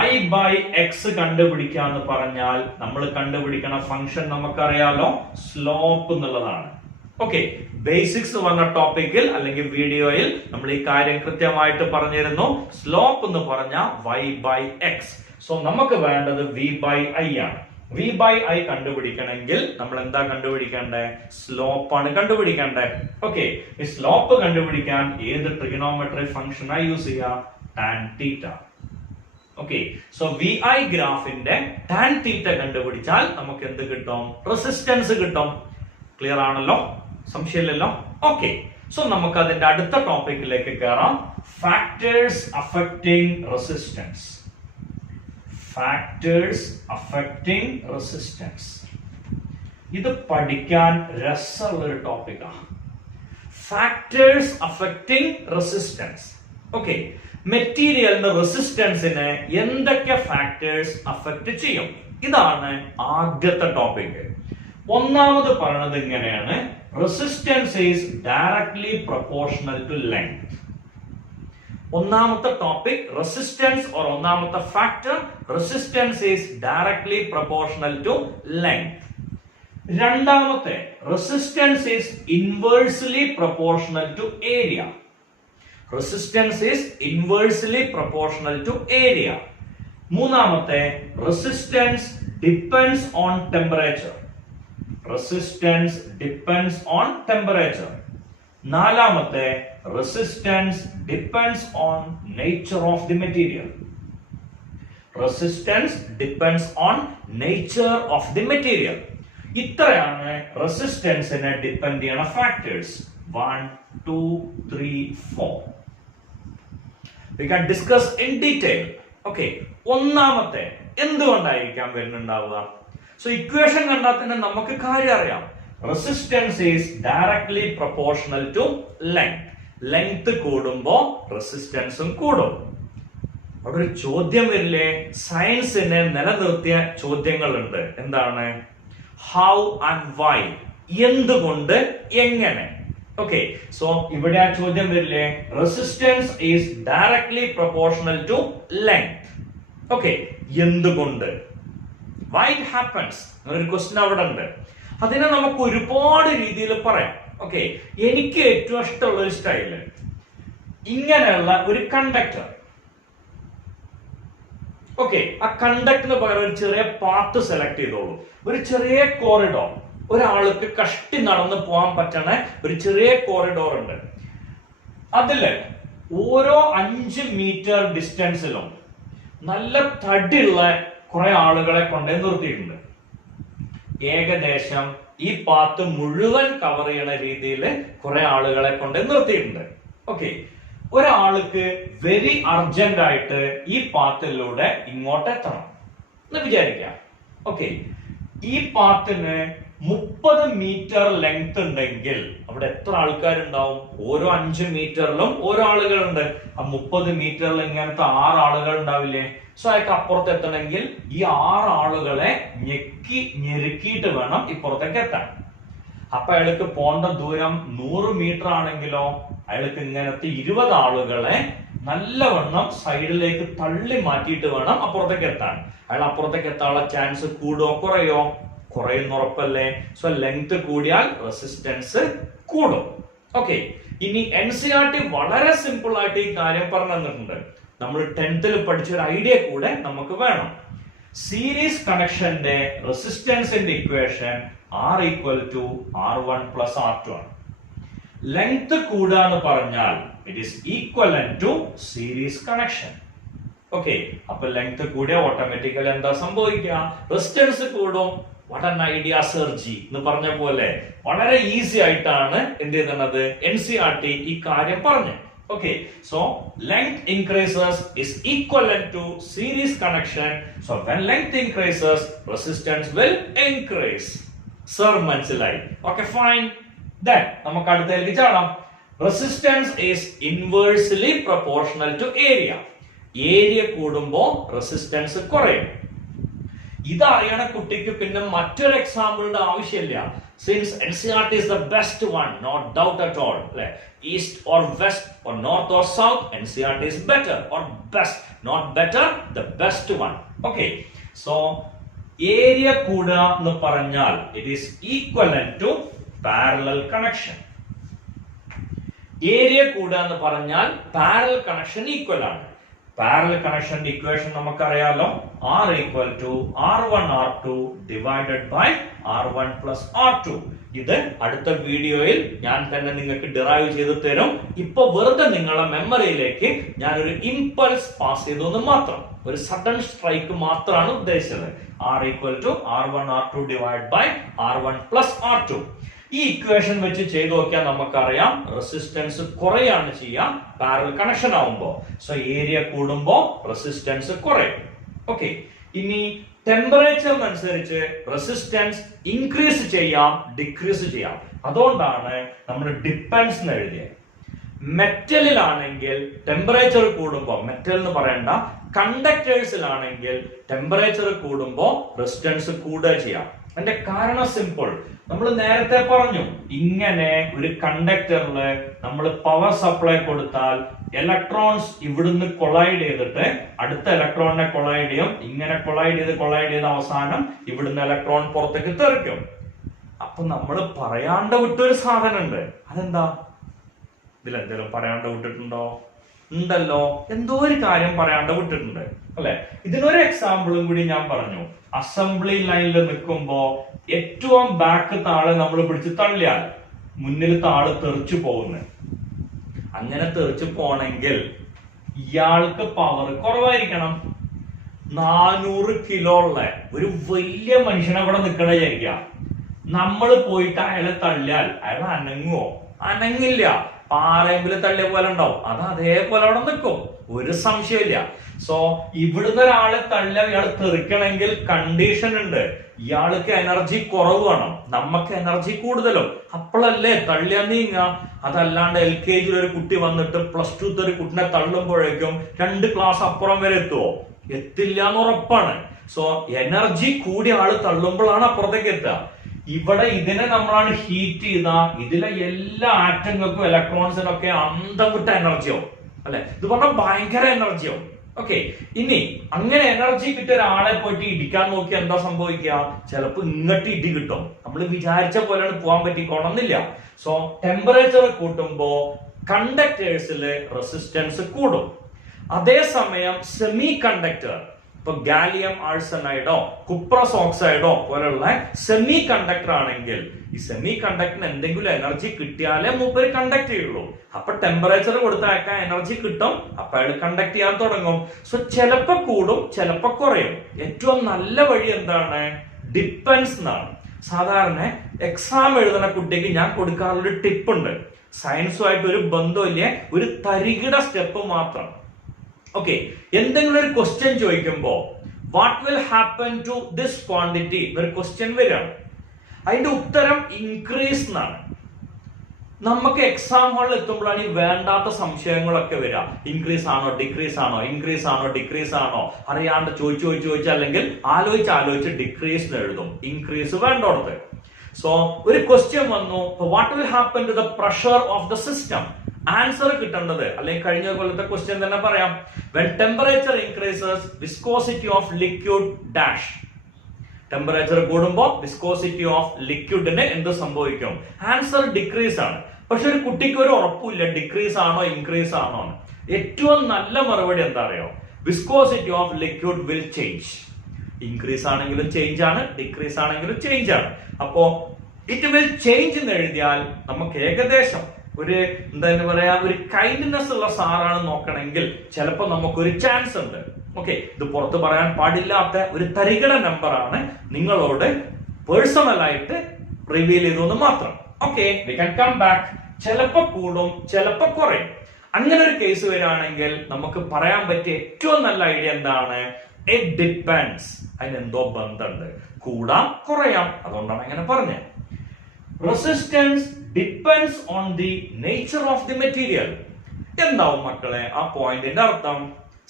Y by X കണ്ടുപിടിക്കാന്ന് പറഞ്ഞാൽ നമ്മൾ കണ്ടുപിടിക്കുന്ന ഫംഗ്ഷൻ നമുക്കറിയാലോ, സ്ലോപ്പ് എന്നുള്ളതാണ്. ഓക്കെ, ബേസിക്സ് വന്ന ടോപ്പിക്കിൽ അല്ലെങ്കിൽ വീഡിയോയിൽ നമ്മൾ ഈ കാര്യം കൃത്യമായിട്ട് പറഞ്ഞിരുന്നു. സ്ലോപ്പ് എന്ന് പറഞ്ഞ Y by X. സോ നമുക്ക് വേണ്ടത് V by I ആണ്. V by I കണ്ടുപിടിക്കണമെങ്കിൽ നമ്മൾ എന്താ കണ്ടുപിടിക്കേണ്ടത്? സ്ലോപ്പ് ആണ് കണ്ടുപിടിക്കേണ്ടത്. ഓക്കെ, ഈ സ്ലോപ്പ് കണ്ടുപിടിക്കാൻ ഏത് ട്രിഗണോമെട്രി ഫംഗ്ഷനാ യൂസ് ചെയ്യുക? Tan theta. Okay, so VI ഗ്രാഫിന്റെ ടാൻ തീറ്റ കണ്ടുപിടിച്ചാൽ നമുക്ക് എന്ത് കിട്ടും? റെസിസ്റ്റൻസ് കിട്ടും. ക്ലിയർ ആണല്ലോ? സംശയമില്ലല്ലോ? ഓക്കെ, സോ നമുക്ക് അതിന്റെ അടുത്ത ടോപ്പിക്കിലേക്ക് കയറാം. Factors affecting resistance. Factors affecting resistance. ഇത് പഠിക്കാൻ രസമുള്ള ഒരു ടോപ്പിക്കാണ്. Factors affecting resistance. ഓക്കെ, മെറ്റീരിയലിന്റെ റെസിസ്റ്റൻസിനെ എന്തൊക്കെ ഫാക്ടേഴ്സ് അഫക്റ്റ് ചെയ്യും? ഇതാണ് ആദ്യത്തെ ടോപ്പിക്. ഒന്നാമത് പറയുന്നത് ഇങ്ങനെയാണ്: resistance is directly proportional to length. ഒന്നാമത്തെ ടോപ്പിക് റെസിസ്റ്റൻസ് ഓർ ഒന്നാമത്തെ factor resistance is directly proportional to length. രണ്ടാമത്തെ resistance is inversely proportional to area. Resistance is inversely proportional to area. മൂന്നാമത്തെ resistance depends on temperature. Resistance depends on temperature. നാലാമത്തെ resistance depends on nature of the material. Resistance depends on nature of the material. ഇത്രയാണ് റെസിസ്റ്റൻസിനെ depend ചെയ്യുന്ന factors. 1, 2, 3, 4. We can discuss in detail. Okay, ഒന്നാമത്തെ എന്തുകൊണ്ടായിരിക്കാം വരുന്നുണ്ടാവുക? So equation കണ്ടാൽ തന്നെ നമുക്ക് കാര്യം അറിയാം. Resistance is directly proportional to length. Length കൂടുമ്പോ റെസിസ്റ്റൻസും കൂടും. അവിടെ ഒരു ചോദ്യം വരില്ലേ? സയൻസിനെ നിലനിർത്തിയ ചോദ്യങ്ങളുണ്ട്. എന്താണ്? How and why. എന്തുകൊണ്ട്, എങ്ങനെ. ഓക്കെ, സോ ഇവിടെ ആ ചോദ്യം വരില്ലേ? Resistance is directly proportional to length. Okay, എന്തുകൊണ്ട്? വൈ ഇറ്റ് ഹാപ്പൻസ് ഒരു ക്വസ്റ്റ്യൻ അവിടെ ഉണ്ട്. അതിനെ നമുക്ക് ഒരുപാട് രീതിയിൽ പറയാം. ഓക്കെ, എനിക്ക് ഏറ്റവും ഇഷ്ടമുള്ള ഒരു സ്റ്റൈല് ഇങ്ങനെയുള്ള ഒരു കണ്ടക്ടർ. ഓക്കെ, ആ കണ്ടക്ടറിന് പകരം ഒരു ചെറിയ പാത്ത് സെലക്ട് ചെയ്തോളൂ. ഒരു ചെറിയ കോറിഡോർ, ഒരാൾക്ക് കഷ്ടി നടന്നു പോകാൻ പറ്റണ ഒരു ചെറിയ കോറിഡോർ ഉണ്ട്. അതില് ഓരോ 5 മീറ്റർ ഡിസ്റ്റൻസിലും നല്ല തടിയുള്ള കുറെ ആളുകളെ കൊണ്ടേ നിർത്തിയിട്ടുണ്ട്. ഏകദേശം ഈ പാത്ത് മുഴുവൻ കവർ ചെയ്യണ രീതിയിൽ കുറെ ആളുകളെ കൊണ്ട് നിർത്തിയിട്ടുണ്ട്. ഓക്കെ, ഒരാൾക്ക് വെരി അർജന്റ് ആയിട്ട് ഈ പാത്തിലൂടെ ഇങ്ങോട്ട് എത്തണം എന്ന് വിചാരിക്കാം. ഓക്കെ, ഈ പാത്തിന് 30 മീറ്റർ ലെങ്ത് ഉണ്ടെങ്കിൽ അവിടെ എത്ര ആൾക്കാരുണ്ടാവും? ഓരോ 5 മീറ്ററിലും ഓരോ ആളുകളുണ്ട്. ആ 30 മീറ്ററിൽ ഇങ്ങനത്തെ 6 ആളുകൾ ഉണ്ടാവില്ലേ? സോ അയാൾക്ക് അപ്പുറത്ത് എത്തണമെങ്കിൽ ഈ 6 ആളുകളെ ഞെരുക്കിയിട്ട് വേണം ഇപ്പുറത്തേക്ക് എത്താൻ. അപ്പൊ അയാൾക്ക് പോണ്ട ദൂരം 100 മീറ്റർ ആണെങ്കിലോ അയാൾക്ക് ഇങ്ങനത്തെ 20 ആളുകളെ നല്ലവണ്ണം സൈഡിലേക്ക് തള്ളി മാറ്റിയിട്ട് വേണം അപ്പുറത്തേക്ക് എത്താൻ. അയാൾ അപ്പുറത്തേക്ക് എത്താനുള്ള ചാൻസ് കൂടുമോ കുറയോ? കുറയുന്ന ഉറപ്പല്ലേ? സോ ലെങ്ത് കൂടിയാൽ റെസിസ്റ്റൻസ് കൂടും. ഓക്കെ, ഇനി NCERT വളരെ സിമ്പിൾ ആയിട്ട് ഈ കാര്യം പറഞ്ഞു തന്നിട്ടുണ്ട്. നമ്മൾ 10th പഠിച്ച ഒരു ഐഡിയ കൂടെ നമുക്ക് വേണം. സീരീസ് കണക്ഷന്റെ റെസിസ്റ്റൻസിന്റെ equation R equal to R1 plus R2 ആണ്. ലെങ്ത് കൂടാന്ന് പറഞ്ഞാൽ it is equivalent to series connection. Okay, അപ്പൊ ലെങ്ത് കൂടിയ ഓട്ടോമാറ്റിക്കലി എന്താ സംഭവിക്കുക? റെസിസ്റ്റൻസ് കൂടും. വാട്ട് ആൻ ഐഡിയ സർജി എന്ന് പറഞ്ഞ പോലെ വളരെ ഈസി ആയിട്ടാണ് എന്ത് ചെയ്യുന്നത് NCERT ഈ കാര്യം പറഞ്ഞു. Okay, so length increases is equivalent to series connection. So when length increases, resistance will increase. Sir, മനസ്സിലായി? Okay, fine. Then നമുക്ക് അടുത്തതിലേക്ക് ചാടാം. Resistance is inversely proportional to area. Area കൂടുമ്പോൾ റെസിസ്റ്റൻസ് കുറയും. ഇതറിയണ കുട്ടിക്ക് പിന്നെ മറ്റൊരു എക്സാമ്പിളിന്റെ ആവശ്യമില്ല. Since NCERT is the best one, no doubt at all. East or west or north or south, NCERT is better or best. Not better, the best one. Okay, so area kuda nu paranjal, it is equivalent to parallel connection. Area kuda nu paranjal parallel connection equal ആണ്. Parallel connection equation നമുക്കറിയാലോ, R equal to R1 R2 divided by R1 plus R2. ഇത് അടുത്ത വീഡിയോയിൽ ഞാൻ തന്നെ നിങ്ങൾക്ക് derive ചെയ്ത് തരും. ഇപ്പൊ വെറുതെ നിങ്ങളുടെ മെമ്മറിയിലേക്ക് ഞാൻ ഒരു ഇമ്പൾസ് പാസ് ചെയ്തു എന്ന് മാത്രം, ഒരു സഡൻ സ്ട്രൈക്ക് മാത്രമാണ് ഉദ്ദേശിച്ചത്. R equal to R1 R2 divided by R1 plus R2. ഈ ഇക്വേഷൻ വെച്ച് ചെയ്തു നോക്കിയാൽ നമുക്കറിയാം റെസിസ്റ്റൻസ് കുറയാണ് ചെയ്യാം പാരലൽ കണക്ഷൻ ആവുമ്പോ. സോ ഏരിയ കൂടുമ്പോ റെസിസ്റ്റൻസ് കുറയും. ഓക്കെ, ഇനി ടെമ്പറേച്ചറിനനുസരിച്ച് റെസിസ്റ്റൻസ് ഇൻക്രീസ് ചെയ്യാം ഡിക്രീസ് ചെയ്യാം. അതുകൊണ്ടാണ് നമ്മൾ ഡിപ്പെൻസ് എന്ന് എഴുതിയത്. മെറ്റലിലാണെങ്കിൽ ടെമ്പറേച്ചർ കൂടുമ്പോ, മെറ്റൽ എന്ന് പറയണ്ട, കണ്ടക്ടേഴ്സിലാണെങ്കിൽ ടെമ്പറേച്ചർ കൂടുമ്പോ റെസിസ്റ്റൻസ് കൂടുക ചെയ്യാം. അതിന്റെ കാരണം സിമ്പിൾ. നമ്മൾ നേരത്തെ പറഞ്ഞു, ഇങ്ങനെ ഒരു കണ്ടക്ടറില് നമ്മൾ പവർ സപ്ലൈ കൊടുത്താൽ ഇലക്ട്രോൺസ് ഇവിടുന്ന് കൊളൈഡ് ചെയ്തിട്ട് അടുത്ത ഇലക്ട്രോണിനെ കൊളൈഡ് ചെയ്യും. ഇങ്ങനെ കൊളൈഡ് ചെയ്ത് അവസാനം ഇവിടുന്ന് ഇലക്ട്രോൺ പുറത്തേക്ക് തെറിക്കും. അപ്പൊ നമ്മൾ പറയാണ്ട് വിട്ടൊരു സാധനം ഉണ്ട്. അതെന്താ? ഇതിലെന്തെങ്കിലും പറയാണ്ട് വിട്ടിട്ടുണ്ടോ? ഉണ്ടല്ലോ, എന്തോ ഒരു കാര്യം പറയാണ്ട് വിട്ടിട്ടുണ്ട് അല്ലെ. ഇതിനൊരു എക്സാമ്പിളും കൂടി ഞാൻ പറഞ്ഞു. അസംബ്ലി ലൈനിൽ നിൽക്കുമ്പോ ഏറ്റവും ബാക്ക് താളെ നമ്മൾ പിടിച്ച് തള്ളിയാൽ മുന്നിലത്തെ ആള് തെറിച്ചു പോകുന്നത്. അങ്ങനെ തെറിച്ചു പോണെങ്കിൽ ഇയാൾക്ക് പവർ കുറവായിരിക്കണം. 400 കിലോ ഉള്ള ഒരു വലിയ മനുഷ്യനെ അവിടെ നിൽക്കണ വിചാരിക്കുക. നമ്മൾ പോയിട്ട് അയാളെ തള്ളിയാൽ അയാൾ അനങ്ങുവോ? അനങ്ങില്ല. പാറയെങ്കിലും തള്ളിയ പോലെ ഉണ്ടാവും. അത് അതേപോലെ അവിടെ നിൽക്കും, ഒരു സംശയമില്ല. സോ ഇവിടുന്ന് ഒരാളെ തള്ളിയാൽ ഇയാൾ തെറിക്കണമെങ്കിൽ കണ്ടീഷൻ ഉണ്ട്. ഇയാൾക്ക് എനർജി കുറവ് വേണം, നമുക്ക് എനർജി കൂടുതലും. അപ്പോഴല്ലേ തള്ളിയാ നീങ്ങ. അതല്ലാണ്ട് LKG ഒരു കുട്ടി വന്നിട്ട് +2 ഒരു കുട്ടിനെ തള്ളുമ്പോഴേക്കും 2 ക്ലാസ് അപ്പുറം വരെ എത്തുവോ? എത്തില്ല എന്ന് ഉറപ്പാണ്. സോ എനർജി കൂടിയ ആള് തള്ളുമ്പോഴാണ് അപ്പുറത്തേക്ക് എത്തുക. ഇവിടെ ഇതിനെ നമ്മളാണ് ഹീറ്റ് ചെയ്ത ഇതിലെ എല്ലാ ആറ്റങ്ങൾക്കും ഇലക്ട്രോൺസിനൊക്കെ അന്തം വിട്ട എനർജിയാവും അല്ലെ. ഇത് പറഞ്ഞാൽ ഭയങ്കര എനർജിയാവും. ഓക്കെ, ഇനി അങ്ങനെ എനർജി കിട്ടിയ ഒരാളെ പോയിട്ട് ഇടിക്കാൻ നോക്കി എന്താ സംഭവിക്കുക? ചിലപ്പോ ഇങ്ങോട്ട് ഇടി കിട്ടും. നമ്മൾ വിചാരിച്ച പോലെയാണ് പോകാൻ പറ്റിക്കോണമെന്നില്ല. സോ ടെമ്പറേച്ചർ കൂട്ടുമ്പോ കണ്ടക്ടേഴ്സില് റെസിസ്റ്റൻസ് കൂടും. അതേസമയം സെമി കണ്ടക്ടർ, ഇപ്പൊ ഗാലിയം ആഴ്സനൈഡോ കുപ്രസ് ഓക്സൈഡോ പോലുള്ള സെമി കണ്ടക്ടർ ആണെങ്കിൽ ഈ സെമി കണ്ടക്ടറിന് എന്തെങ്കിലും എനർജി കിട്ടിയാലേ മൂപ്പര് കണ്ടക്ട് ചെയ്യുള്ളൂ. അപ്പൊ ടെമ്പറേച്ചർ കൊടുത്താൽ എനർജി കിട്ടും, അപ്പൊ അയാൾ കണ്ടക്ട് ചെയ്യാൻ തുടങ്ങും. സോ ചിലപ്പോ കൂടും ചിലപ്പോ കുറയും. ഏറ്റവും നല്ല വഴി എന്താണ്? ഡിപ്പെൻസ് എന്നാണ്. സാധാരണ എക്സാം എഴുതുന്ന കുട്ടിക്ക് ഞാൻ കൊടുക്കാറുള്ളൊരു ടിപ്പ് ഉണ്ട്. സയൻസുമായിട്ട് ഒരു ബന്ധമില്ല, ഒരു തരികിട സ്റ്റെപ്പ് മാത്രം. ഓക്കെ, എന്തെങ്കിലും ഒരു ക്വസ്റ്റ്യൻ ചോദിക്കുമ്പോ what will happen to this quantity ഒരു ക്വസ്റ്റ്യൻ വരികയാണ്. അതിന്റെ ഉത്തരം ഇൻക്രീസ് എന്നാണ്. നമുക്ക് എക്സാം ഹാളിൽ എത്തുമ്പോഴാണ് ഈ വേണ്ടാത്ത സംശയങ്ങളൊക്കെ വരിക. ഇൻക്രീസ് ആണോ ഡിക്രീസ് ആണോ, ഇൻക്രീസ് ആണോ ഡിക്രീസ് ആണോ, അറിയാണ്ട് ചോദിച്ചു അല്ലെങ്കിൽ ആലോചിച്ച് ഡിക്രീസ് എഴുതും, ഇൻക്രീസ് വേണ്ടോടത്ത്. സോ ഒരു ക്വസ്റ്റ്യൻ വന്നു, what will happen to the pressure of the system. Answer കിട്ടേണ്ടത് അല്ലെങ്കിൽ കഴിഞ്ഞ കൊല്ലത്തെ ക്വസ്റ്റ്യൻ തന്നെ പറയാം, when temperature increases viscosity of liquid dash. Temperature കൂടുമ്പോൾ വിസ്കോസിറ്റി ഓഫ് ലിക്വിഡിന് എന്ത് സംഭവിക്കും? ആൻസർ ഡിക്രീസ് ആണ്. പക്ഷെ ഒരു കുട്ടിക്ക് ഒരു ഉറപ്പില്ല ഡിക്രീസ് ആണോ ഇൻക്രീസ് ആണോ. ഏറ്റവും നല്ല മറുപടി എന്താ അറിയോ? Viscosity of liquid will change. Increase ആണെങ്കിലും ചേഞ്ച് ആണ്, ഡിക്രീസ് ആണെങ്കിലും ചേഞ്ച് ആണ്. അപ്പോ ഇറ്റ് വിൽ ചേഞ്ച് എന്ന് എഴുതിയാൽ നമുക്ക് ഏകദേശം ഒരു എന്താ പറയാ, ഒരു കൈൻഡ്നെസ് ഉള്ള സാറാണ് നോക്കണമെങ്കിൽ ചിലപ്പോൾ നമുക്കൊരു ചാൻസ് ഉണ്ട്. ഓക്കെ, ഇത് പുറത്ത് പറയാൻ പാടില്ലാത്ത ഒരു തരികിട നമ്പർ ആണ്, നിങ്ങളോട് പേഴ്സണൽ ആയിട്ട് റിവീൽ ചെയ്തു മാത്രം. Okay, we can come back. ചിലപ്പോ കൂടും, ചിലപ്പോ കുറയും. അങ്ങനെ ഒരു കേസ് വരികയാണെങ്കിൽ നമുക്ക് പറയാൻ പറ്റിയ ഏറ്റവും നല്ല ഐഡിയ എന്താണ്? It depends. അതിനെന്തോ ബന്ധമുണ്ട്, കൂടാം കുറയാം. അതുകൊണ്ടാണ് അങ്ങനെ പറഞ്ഞത്. Resistance depends on the nature of the material. എന്താവും മക്കളെ ആ പോയിന്റിന്റെ അർത്ഥം?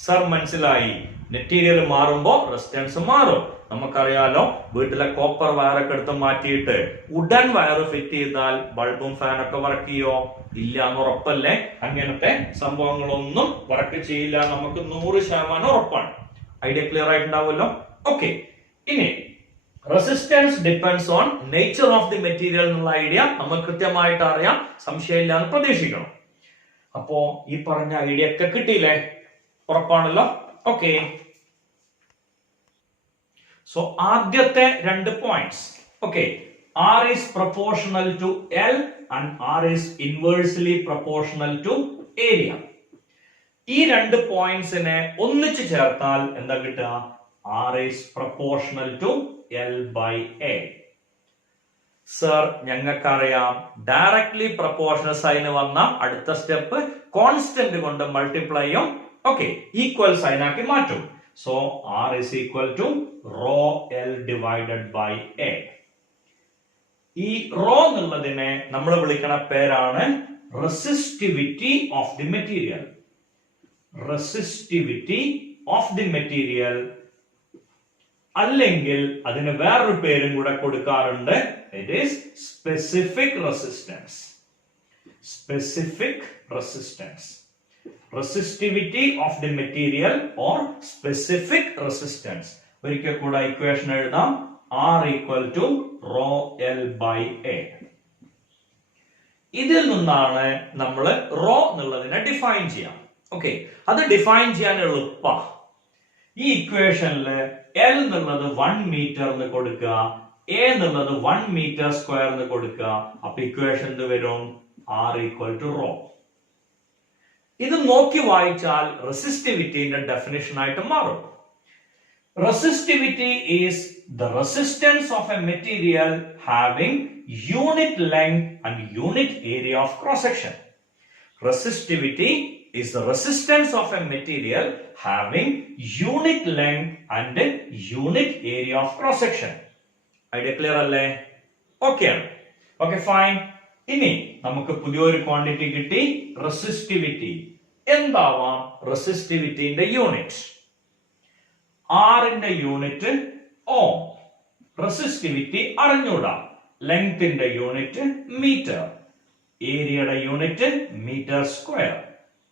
സർ മനസ്സിലായി, മെറ്റീരിയൽ മാറുമ്പോ റെസിസ്റ്റൻസ് മാറും. നമുക്കറിയാലോ, വീട്ടിലെ കോപ്പർ വയറൊക്കെ എടുത്ത് മാറ്റിയിട്ട് ഉടൻ വയർ ഫിറ്റ് ചെയ്താൽ ബൾബും ഫാനൊക്കെ വർക്ക് ചെയ്യോ? ഇല്ല എന്ന് ഉറപ്പല്ലേ? അങ്ങനത്തെ സംഭവങ്ങളൊന്നും വർക്ക് ചെയ്യില്ല, നമുക്ക് 100% ഉറപ്പാണ്. ഐഡിയ ക്ലിയർ ആയിട്ടുണ്ടാവുമല്ലോ? ഓക്കെ, ഇനി resistance depends on nature of the material എന്നുള്ള ഐഡിയ നമ്മൾ കൃത്യമായിട്ട് അറിയാം, സംശയമില്ല എന്ന് പ്രതീക്ഷിക്കണം. അപ്പോ ഈ പറഞ്ഞ ഐഡിയ ഒക്കെ കിട്ടിയില്ലേ? ഉറപ്പാണല്ലോ? ഓക്കെ, സോ ആദ്യത്തെ 2 points. Okay, R is proportional to L and R is inversely proportional to area. ഈ 2 പോയിന്റ്സിനെ ഒന്നിച്ച് ചേർത്താൽ എന്താ കിട്ടുക? R is proportional to L by A. Sir ഞങ്ങൾക്കറിയാം, ഡയറക്ട്ലി പ്രൊപ്പോർഷണൽ സൈൻ വന്ന അടുത്ത സ്റ്റെപ്പ് കോൺസ്റ്റന്റ് കൊണ്ട് മൾട്ടിപ്ലൈ ചെയ്യും. ഓക്കെ, ഈക്വൽ സൈൻ ആക്കി മാറ്റും. So R is equal to rho L divided by A. ഈ റോ എന്നുള്ളതിനെ നമ്മൾ വിളിക്കുന്ന പേരാണ് resistivity of the material. Resistivity of the material, അല്ലെങ്കിൽ അതിന് വേറൊരു പേരും കൂടെ കൊടുക്കാറുണ്ട്. It is specific resistance. Specific resistance, resistivity of the material or specific resistance. ഒരിക്കൽ കൂടെ ഇക്വേഷൻ എഴുതാം, R equal to rho L by A. ഇതിൽ നിന്നാണ് നമ്മൾ റോ എന്നുള്ളതിനെ ഡിഫൈൻ ചെയ്യാം. ഓക്കെ, അത് ഡിഫൈൻ ചെയ്യാൻ എളുപ്പ. ഈ ഇക്വേഷനില് L എന്നുള്ളത് 1 മീറ്റർ എന്ന് കൊടുക്കുക, A എന്നുള്ളത് 1 മീറ്റർ സ്ക്വയർ എന്ന് കൊടുക്കുക. അപ്പൊ ഇക്വേഷൻ എന്ത് വരും? R equal to rho. ഇത് നോക്കി വായിച്ചാൽ റെസിസ്റ്റിവിറ്റിന്റെ ഡെഫിനിഷൻ ആയിട്ട് മാറും. Resistivity is the resistance of a material having unit length and unit area of cross section. Resistivity is the resistance of a material having unit length and unit area of cross section. Idea clear alle? Okay. Okay, fine. ഇനി നമുക്ക് പുതിയൊരു quantity കിട്ടി, resistivity. എന്താവാം റെസിസ്റ്റിവിറ്റിന്റെ unit? ആറിന്റെ unit ohm. Resistivity അറിഞ്ഞൂടാ. ലെങ്ത്തിന്റെ unit metre, ഏരിയയുടെ unit metre square.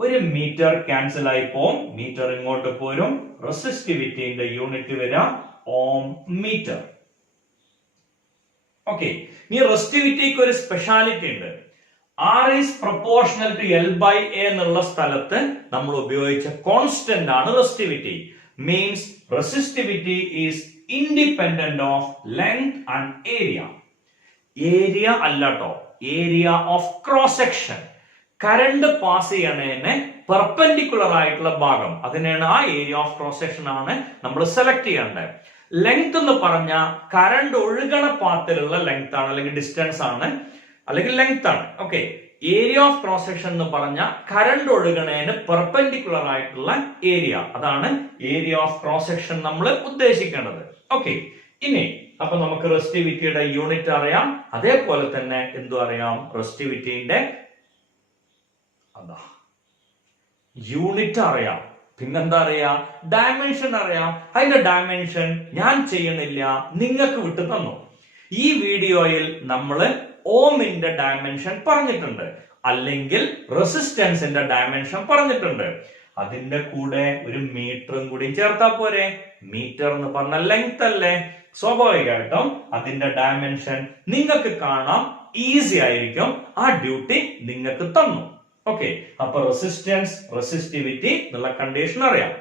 ഒരു metre cancel ആയി പോവും, മീറ്റർ ഇങ്ങോട്ട് പോരും. റെസിസ്റ്റിവിറ്റിന്റെ യൂണിറ്റ് വരാം ഓം മീറ്റർ. ഓക്കെ, ഇനി റെസിസ്റ്റിവിറ്റിക്ക് ഒരു സ്പെഷ്യാലിറ്റി ഉണ്ട്. R is proportional to L by A എന്നുള്ള സ്ഥലത്ത് നമ്മൾ ഉപയോഗിച്ച കോൺസ്റ്റന്റ് ആണ് resistivity. Means resistivity is independent of length and area. Area അല്ലാട്ടോ, area of cross section. Current pass ചെയ്യണേനെ പെർപെൻഡിക്കുലർ ആയിട്ടുള്ള ഭാഗം, അതിനാണ് ആ ഏരിയ ഓഫ് ക്രോസ് സെക്ഷൻ ആണ് നമ്മൾ സെലക്ട് ചെയ്യേണ്ടത്. ലെങ്ത് എന്ന് പറഞ്ഞ കറണ്ട് ഒഴുകണ പാത്തിലുള്ള ലെങ്ത് ആണ്, അല്ലെങ്കിൽ ഡിസ്റ്റൻസ് ആണ്, അല്ലെങ്കിൽ ലെങ്ത് ആണ്. Okay. Area of cross section എന്ന് പറഞ്ഞ കറണ്ട് ഒഴുകണേന് പെർപെൻഡിക്കുലർ ആയിട്ടുള്ള ഏരിയ, അതാണ് ഏരിയ ഓഫ് ക്രോസ് സെക്ഷൻ നമ്മൾ ഉദ്ദേശിക്കേണ്ടത്. ഓക്കെ. ഇനി അപ്പൊ നമുക്ക് റെസിസ്റ്റിവിറ്റിയുടെ യൂണിറ്റ് അറിയാം, അതേപോലെ തന്നെ എന്തു അറിയാം, റെസിസ്റ്റിവിറ്റിന്റെ യൂണിറ്റ് അറിയാം, പിന്നെന്താ അറിയാം, ഡയമെൻഷൻ അറിയാം. അതിന്റെ ഡയമെൻഷൻ ഞാൻ ചെയ്യണില്ല, നിങ്ങൾക്ക് വിട്ടു തന്നു. ഈ വീഡിയോയിൽ നമ്മൾ ഓമിന്റെ ഡയമെൻഷൻ പറഞ്ഞിട്ടുണ്ട്, അല്ലെങ്കിൽ റെസിസ്റ്റൻസിന്റെ ഡയമെൻഷൻ പറഞ്ഞിട്ടുണ്ട്. അതിന്റെ കൂടെ ഒരു മീറ്ററും കൂടി ചേർത്താ പോരെ. മീറ്റർ എന്ന് പറഞ്ഞ ലെങ്ത് അല്ലേ, സ്വാഭാവികമായിട്ടും അതിന്റെ ഡയമെൻഷൻ നിങ്ങൾക്ക് കാണാം, ഈസി ആയിരിക്കും. ആ ഡ്യൂട്ടി നിങ്ങൾക്ക് തന്നു. ഓക്കെ. അപ്പൊ റെസിസ്റ്റൻസ്, റെസിസ്റ്റിവിറ്റി എന്നുള്ള കണ്ടീഷൻ അറിയാം.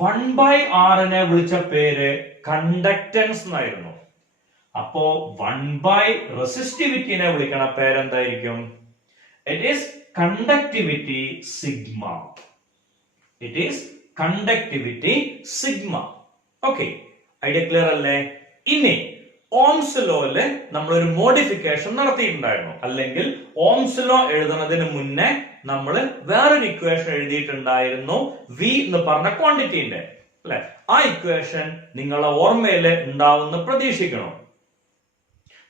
1/r വിളിച്ച പേര് കണ്ടക്ടൻസ് എന്നായിരുന്നു. അപ്പോ 1/ റെസിസ്റ്റിവിറ്റിനെ വിളിക്കണ പേരെന്തായിരിക്കും? It is conductivity sigma. It is conductivity sigma. Okay. Idea clear അല്ലേ? ഇനി ഓംസ് ലോയില് നമ്മളൊരു മോഡിഫിക്കേഷൻ നടത്തിയിട്ടുണ്ടായിരുന്നു, അല്ലെങ്കിൽ ഓംസ് ലോ എഴുതുന്നതിന് മുന്നേ നമ്മൾ വേറൊരു ഇക്വേഷൻ എഴുതിയിട്ടുണ്ടായിരുന്നു, വി എന്ന് പറഞ്ഞ ക്വാണ്ടിറ്റിന്റെ, അല്ലെ? ആ ഇക്വേഷൻ നിങ്ങളെ ഓർമ്മയിൽ ഉണ്ടാവുന്ന പ്രതീക്ഷിക്കണം.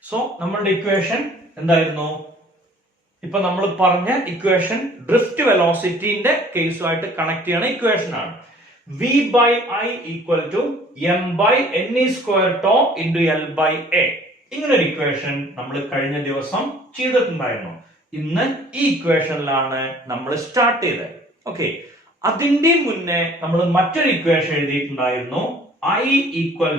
സോ നമ്മളുടെ ഇക്വേഷൻ എന്തായിരുന്നു? ഇപ്പൊ നമ്മൾ പറഞ്ഞ ഇക്വേഷൻ ഡ്രിഫ്റ്റ് വെലോസിറ്റിന്റെ കേസുമായിട്ട് കണക്ട് ചെയ്യണ ഇക്വേഷൻ ആണ്. V by I equal to m by n square tau into L by A. ഇങ്ങനെ ഒരു ഇക്വേഷൻ നമ്മൾ കഴിഞ്ഞ ദിവസം ചെയ്തിട്ടുണ്ടായിരുന്നു. ഇന്ന് ഈ ഇക്വേഷനിലാണ് നമ്മൾ സ്റ്റാർട്ട് ചെയ്തത്. ഓക്കെ. അതിന്റെ മുന്നേ നമ്മൾ മറ്റൊരു ഇക്വേഷൻ എഴുതിയിട്ടുണ്ടായിരുന്നു, I equal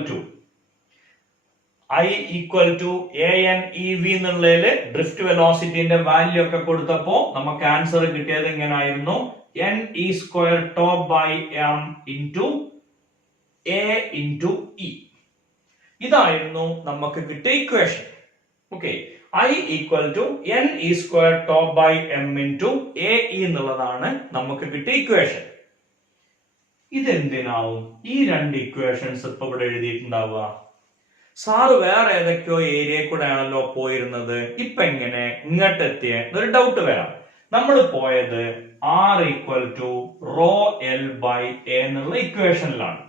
to ANEV എന്നുള്ളതില് ഡ്രിഫ്റ്റ് വെലോസിറ്റിന്റെ വാല്യൂ ഒക്കെ കൊടുത്തപ്പോ നമുക്ക് ആൻസർ കിട്ടിയത് എങ്ങനെയായിരുന്നു? NE square tau by m into A into E. ഇതായിരുന്നു നമുക്ക് കിട്ടിയ equation. Okay. I equal to NE square tau by m into AE എന്നുള്ളതാണ് നമുക്ക് കിട്ടിയ ഇക്വേഷൻ. ഇതെന്തിനാവും ഈ രണ്ട് ഇക്വേഷൻസ് ഇപ്പൊ ഇവിടെ എഴുതിയിട്ടുണ്ടാവുക? സാറ് വേറെ ഏതൊക്കെയോ ഏരിയ കൂടെ ആണല്ലോ പോയിരുന്നത്, ഇപ്പൊ എങ്ങനെ ഇങ്ങോട്ട് എത്തിയ ഒരു ഡൗട്ട് വരാം. നമ്മൾ പോയത് R equal to rho L by A എന്നുള്ള ഇക്വേഷനിലാണ്.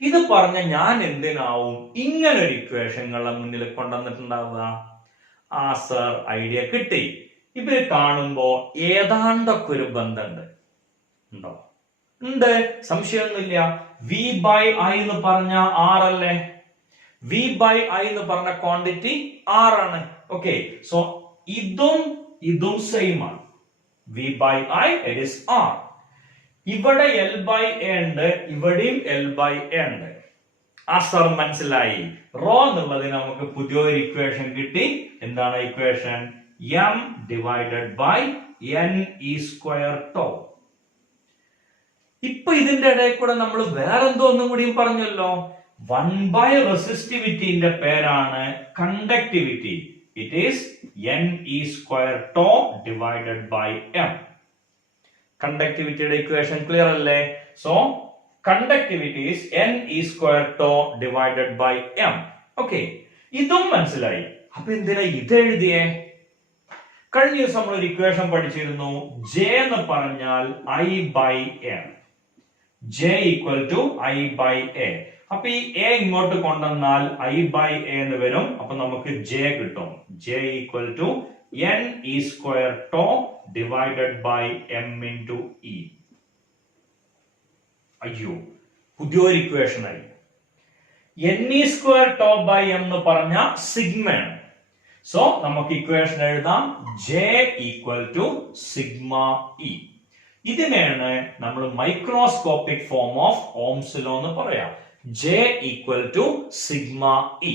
ഇത് പറഞ്ഞ ഞാൻ എന്തിനാവും ഇങ്ങനെ ഒരു ഇക്വേഷനുകളെ മുന്നിൽ കൊണ്ടുവന്നിട്ടുണ്ടാവുക? ആ സർ, ഐഡിയ കിട്ടി. ഇവര് കാണുമ്പോ ഏതാണ്ടൊക്കെ ഒരു ബന്ധമുണ്ട്. ഉണ്ടോ? ഉണ്ട്, സംശയമൊന്നുമില്ല. V by I എന്ന് പറഞ്ഞ R അല്ലേ? V by I എന്ന് പറഞ്ഞ ക്വാണ്ടിറ്റി R ആണ്. ഓക്കെ. സോ ഇതും സെയിം ആണ്. V by I it is R. ഇവിടെ L by A ഉണ്ട്, ഇവിടെയും L by A ഉണ്ട്. ആ സർ മനസ്സിലായി. റോ എന്നുള്ളതിന് നമുക്ക് പുതിയൊരു ഇക്വേഷൻ കിട്ടി. എന്താണ് equation? m divided by NE square tau. ഇപ്പൊ ഇതിന്റെ ഇടയിൽ കൂടെ നമ്മൾ വേറെന്തോ ഒന്നും കൂടിയും പറഞ്ഞല്ലോ. 1/, റെസിസ്റ്റിവിറ്റിന്റെ പേരാണ് conductivity. It is NE square tau divided by m. കണ്ടക്ടിവിറ്റിയുടെ ഇക്വേഷൻ ക്ലിയർ അല്ലേ? So conductivity is NE square tau divided by m. Okay. ഇതും മനസ്സിലായി. അപ്പൊ എന്തിനാ ഇത് എഴുതിയേ? കഴിഞ്ഞ ദിവസം നമ്മൾ ഒരു ഇക്വേഷൻ പഠിച്ചിരുന്നു, J എന്ന് പറഞ്ഞാൽ I by M. J equal to I by A. അപ്പൊ ഈ A ഇങ്ങോട്ട് കൊണ്ടുവന്നാൽ I by A എന്ന് വരും. അപ്പൊ നമുക്ക് J കിട്ടും. J equal to NE square tau divided by M into E. അയ്യോ, പുതിയൊരു ഇക്വേഷൻ ആയി. NE square tau by M എന്ന് പറഞ്ഞ സിഗ്മയാണ്. സോ നമുക്ക് ഇക്വേഷൻ എഴുതാം, J equal to sigma E. ഇതിനെയാണ് നമ്മൾ microscopic form of Ohm's law എന്ന് പറയാം. J equal to sigma E.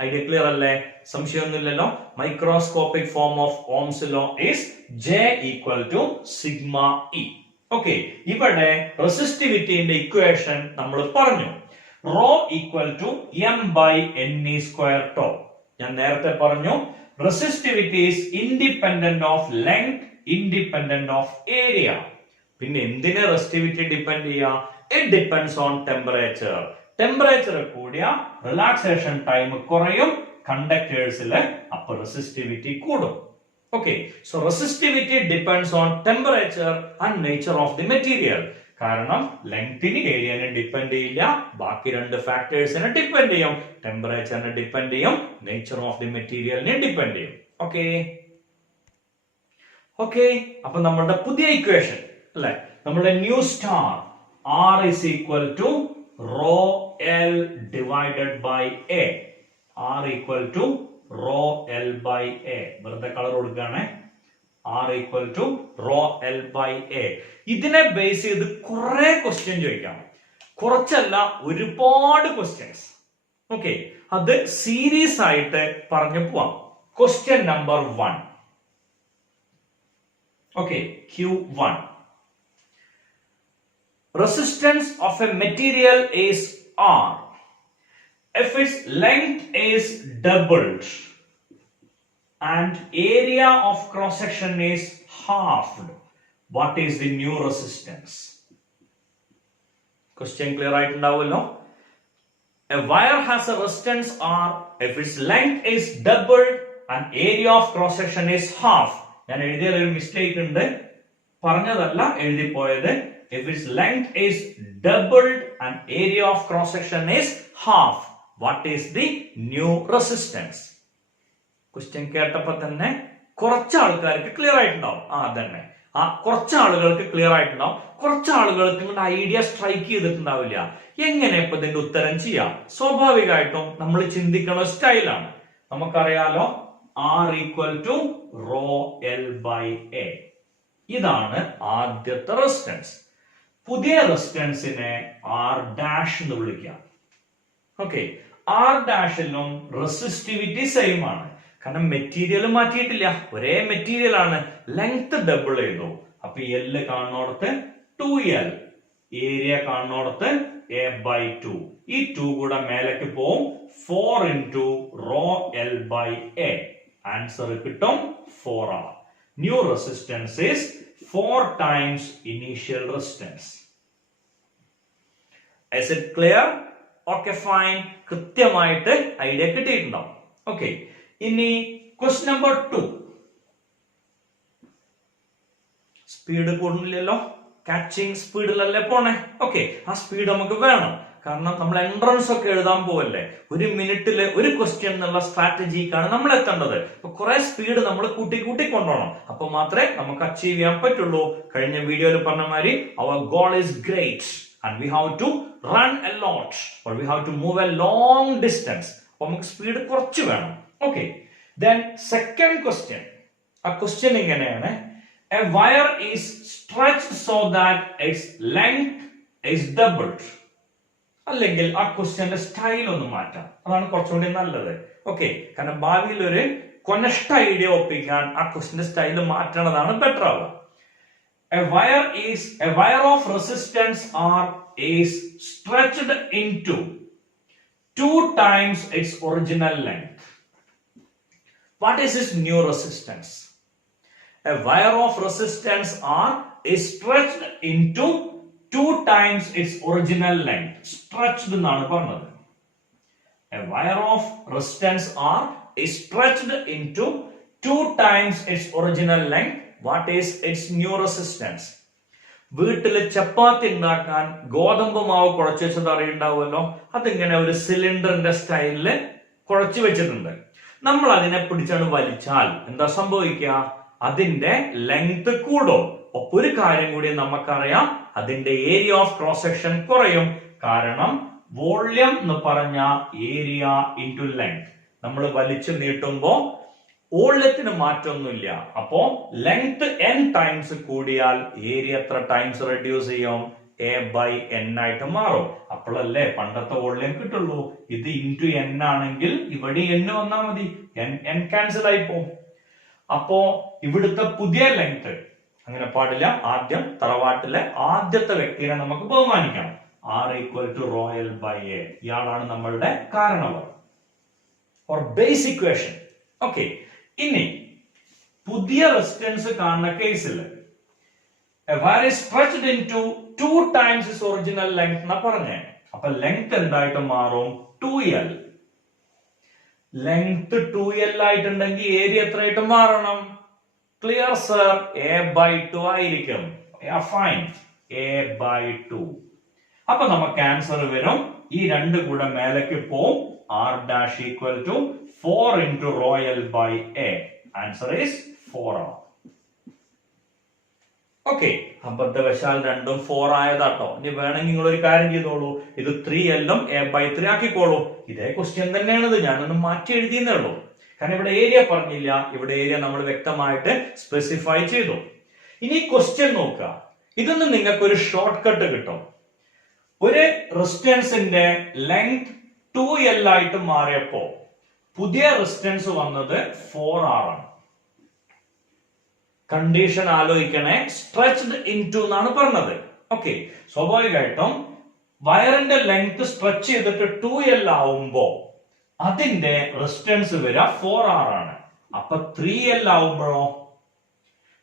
Idea clear അല്ലേ? സംശയമൊന്നുമില്ലല്ലോ. Microscopic form of Ohm's law is J equal to sigma E. Okay. ഇവിടെ റെസിസ്റ്റിവിറ്റിന്റെ ഇക്വേഷൻ നമ്മൾ പറഞ്ഞു, rho equal to m by NE square tau. ഞാൻ നേരത്തെ പറഞ്ഞു resistivity is independent of length, independent of area. പിന്നെ എന്തിനെ റെസിസ്റ്റിവിറ്റി ഡിപെൻഡ് ചെയ്യാം? It depends on temperature. Temperature കൂടിയ റിലാക്സേഷൻ ടൈം കുറയും, കണ്ടക്ടേഴ്സിൽ അപ്പോൾ റെസിസ്റ്റിവിറ്റി കൂടും. Okay, so resistivity depends on temperature and nature of the material. കാരണം ലെങ്തിന് ഏരിയനെ ഡിപ്പെൻഡ് ചെയ്യില്ല, ബാക്കി രണ്ട് ഫാക്ടേഴ്സിനെ ഡിപ്പെൻഡ് ചെയ്യും, ടെമ്പറേച്ചറിനെ ഡിപ്പെൻഡ് ചെയ്യും, നേച്ചർ ഓഫ് ദി മെറ്റീരിയലിനെ ഡിപ്പെൻഡ് ചെയ്യും. ഓക്കെ അപ്പൊ നമ്മളുടെ പുതിയ ഇക്വേഷൻ അല്ലെ, നമ്മുടെ new star R is equal to rho L divided by A. R equal to rho L by A. വെറുതെ കളർ കൊടുക്കുകയാണ്. R equal to rho L by A. ഇതിനെ ബേസ് ചെയ്ത് കുറെ ക്വസ്റ്റ്യൻ ചോദിക്കാം, കുറച്ചല്ല ഒരുപാട് ക്വസ്റ്റ്യൻസ്. ഓക്കെ, അത് സീരീസ് ആയിട്ട് പറഞ്ഞു പോവാം. Question number 1. Okay, Q1. Resistance of a material is R if its length is doubled and area of cross section is halved. What is the new resistance? Question clear ആയിട്ടുണ്ടാവുമല്ലോ. A wire has a resistance R if its length is doubled and area of cross section is half. ഞാൻ എഴുതിയ ഒരു mistake ഉണ്ട്, പറഞ്ഞതല്ല എഴുതി പോയത്. If its length is doubled and area of cross section is half, what is the new resistance? Question കേട്ടപ്പോ തന്നെ കുറച്ച് ആൾക്കാർക്ക് ക്ലിയർ ആയിട്ടുണ്ടാവും. അതന്നെ, കുറച്ച് ആളുകൾക്ക് ക്ലിയർ ആയിട്ടുണ്ടാവും, കുറച്ച് ആളുകൾക്ക് ഇങ്ങോട്ട് ഐഡിയ സ്ട്രൈക്ക് ചെയ്തിട്ടുണ്ടാവില്ല. എങ്ങനെ ഇപ്പൊ ഇതിന്റെ ഉത്തരം ചെയ്യാം? സ്വാഭാവികമായിട്ടും നമ്മൾ ചിന്തിക്കുന്ന സ്റ്റൈലാണ്. നമുക്കറിയാലോ, R equal to rho L by A. ഇതാണ് ആദ്യത്തെ റെസിസ്റ്റൻസ്. പുതിയ റെസിസ്റ്റൻസിനെ R ഡാഷ് എന്ന് വിളിക്കാം. ഓക്കെ, R ഡാഷിലും റെസിസ്റ്റിവിറ്റി സെയിം ആണ്, കാരണം മെറ്റീരിയൽ മാറ്റിയിട്ടില്ല, ഒരേ മെറ്റീരിയൽ ആണ്. ലെങ്ത് ഡബിൾ ചെയ്തു, അപ്പൊ L കാണുന്നോടത്ത് 2L, ഏരിയ കാണുന്നോടത്ത് A by 2. ഈ 2 കൂടെ മേലേക്ക് പോവും, 4 into rho L by A. Answer കിട്ടും 4R. New resistance is 4 times initial resistance. Is it clear? Okay, fine. കൃത്യമായിട്ട് ഐഡിയ കിട്ടിയിട്ടുണ്ടാവും. ഓക്കെ, ഇനി ക്വസ്റ്റ്യൻ നമ്പർ 2. സ്പീഡ് കൂടുന്നില്ലല്ലോ, കാച്ചിങ് സ്പീഡിലല്ലേ പോണേ. ഓക്കെ, ആ സ്പീഡ് നമുക്ക് വേണം, കാരണം നമ്മൾ എൻട്രൻസ് ഒക്കെ എഴുതാൻ പോവല്ലേ. ഒരു മിനിറ്റില് ഒരു ക്വസ്റ്റ്യൻ എന്നുള്ള സ്ട്രാറ്റജിക്കാണ് നമ്മൾ എത്തേണ്ടത്. അപ്പൊ കുറെ സ്പീഡ് നമ്മൾ കൂട്ടി കൊണ്ടുപോകണം, അപ്പൊ മാത്രമേ നമുക്ക് അച്ചീവ് ചെയ്യാൻ പറ്റുള്ളൂ. കഴിഞ്ഞ വീഡിയോയിൽ പറഞ്ഞ മാതിരി our goal is great and we have to run a lot or we have to move a long distance. അപ്പൊ നമുക്ക് സ്പീഡ് കുറച്ച് വേണം. Okay, then second question. ആ ക്വസ്റ്റ്യൻ ഇങ്ങനെയാണ്: a wire is stretched so that its length is doubled. അല്ലെങ്കിൽ ആ ക്വസ്റ്റ്യന്റെ style ഒന്ന് മാറ്റാം, അതാണ് കുറച്ചുകൂടി നല്ലത്. ഓക്കെ, കാരണം ഭാവിയിൽ ഒരു കൊനഷ്ട ഐഡിയ ഒപ്പിക്കാൻ ആ ക്വസ്റ്റ്യന്റെ സ്റ്റൈൽ മാറ്റണതാണ് ബെറ്റർ ആവുക. A wire of resistance R is stretched into 2 times its original length. What is its new resistance? A wire of resistance R is stretched into 2 times its original length. Stretched എന്നാണ് പറഞ്ഞത്. A wire of resistance R is stretched into 2 times its original length. What is its new resistance? വീട്ടില് ചപ്പാത്തി ഉണ്ടാക്കാൻ ഗോതമ്പ് മാവ് കുഴച്ച് വെച്ചത് അറിയുണ്ടാവുമല്ലോ. അതിങ്ങനെ ഒരു സിലിണ്ടറിന്റെ സ്റ്റൈലില് കുഴച്ചു വെച്ചിട്ടുണ്ട്. നമ്മൾ അതിനെ പിടിച്ചാണ് വലിച്ചാൽ എന്താ സംഭവിക്കുക? അതിന്റെ ലെങ്ത് കൂടും. ഒപ്പം ഒരു കാര്യം കൂടി നമുക്കറിയാം, അതിന്റെ ഏരിയ ഓഫ് ക്രോസ് സെക്ഷൻ കുറയും. കാരണം വോള്യം എന്ന് പറഞ്ഞ ഏരിയ ഇൻറ്റു ലെങ്ത്. നമ്മൾ വലിച്ചു നീട്ടുമ്പോ വോള്യത്തിന് മാറ്റമൊന്നുമില്ല. അപ്പോ ലെങ്ത് n ടൈംസ് കൂടിയാൽ ഏരിയ എത്ര ടൈംസ് റെഡ്യൂസ് ചെയ്യും? A by n ആയിട്ട് മാറും. അപ്പോഴല്ലേ പണ്ടത്തെ വോള്യം കിട്ടുള്ളൂ. ഇത് ഇൻറ്റു n ആണെങ്കിൽ ഇവിടെ n വന്നാൽ മതി, n ക്യാൻസൽ ആയി പോകും. അപ്പോ ഇവിടുത്തെ പുതിയ ലെങ്ത് അങ്ങനെ പാടില്ല. ആദ്യം തറവാട്ടിലെ ആദ്യത്തെ വ്യക്തിയെ നമുക്ക് ബഹുമാനിക്കണം. R equal to rho L by A. ഇയാളാണ് നമ്മളുടെ കാരണവർ or base equation. ഓക്കെ, ഇനി പുതിയ റെസിസ്റ്റൻസ് കാണുന്ന കേസിൽ a wire is stretched into 2 times its original length എന്നാ പറഞ്ഞേ. അപ്പൊ ലെങ്ത് എന്തായിട്ട് മാറും? 2l. ലെങ്ത് 2l ആയിട്ടുണ്ടെങ്കിൽ ഏരിയ എത്രയായിട്ട് മാറണം? Clear sir? a/2 ആയിരിക്കും. Fine, a/2. അപ്പൊ നമുക്ക് ആൻസർ വരും, ഈ രണ്ട് കൂടെ മേലേക്ക് പോവും, r dash equal to 4 into rho l by a. Answer is 4r. Okay, അബദ്ധവശാൽ രണ്ടും 4 ആയതാട്ടോ. ഇനി വേണമെങ്കിൽ നിങ്ങൾ ഒരു കാര്യം ചെയ്തോളൂ, ഇത് 3l ഉം a/3 ആക്കിക്കോളൂ. ഇതേ ക്വസ്റ്റ്യൻ തന്നെയാണിത്, ഞാനൊന്ന് മാറ്റി എഴുതിയെന്നേ ഉള്ളൂ. കാരണം ഇവിടെ ഏരിയ പറഞ്ഞില്ല, ഇവിടെ ഏരിയ നമ്മൾ വ്യക്തമായിട്ട് സ്പെസിഫൈ ചെയ്തു. ഇനി ക്വസ്റ്റ്യൻ നോക്കുക, ഇതൊന്നും നിങ്ങൾക്ക് ഒരു ഷോർട്ട് കട്ട് കിട്ടും. ഒരു റെസിസ്റ്റൻസിന്റെ ലെങ്ത് 2l ആയിട്ട് മാറിയപ്പോ പുതിയ റെസിസ്റ്റൻസ് വന്നത് 4r ആണ്. കണ്ടീഷൻ ആലോചിക്കണേ, സ്ട്രെച്ച്ഡ് ഇൻടു എന്നാണ് പറഞ്ഞത്. ഓക്കെ, സ്വാഭാവികമായിട്ടും വയറിന്റെ ലെങ്ത് സ്ട്രെച്ച് ചെയ്തിട്ട് 2l ആവുമ്പോ അതിന്റെ റെസിസ്റ്റൻസ് വരിക 4r ആണ്. അപ്പൊ 3l ആവുമ്പോഴോ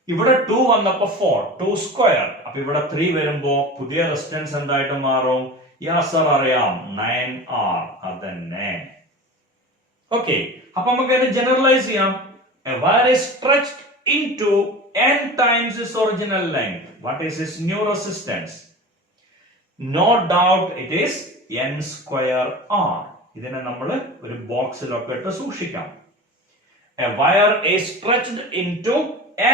ഇവിടെ 2 വന്നപ്പോ 4, 2 സ്ക്വയർ. അപ്പൊ ഇവിടെ 3 വരുമ്പോ പുതിയ റെസിസ്റ്റൻസ് എന്തായിട്ട് മാറും? യാസർ അറിയാം, 9r. അതന്നെ. ഓക്കെ, അപ്പൊ നമുക്ക് അതിനെ ജനറലൈസ് ചെയ്യാം. A wire is stretched into n times its original length. What is its new resistance? No doubt it is n square r. ഇതിനെ നമ്മൾ ഒരു ബോക്സിലൊക്കെ ഇട്ട് സൂക്ഷിക്കാം. A wire is stretched into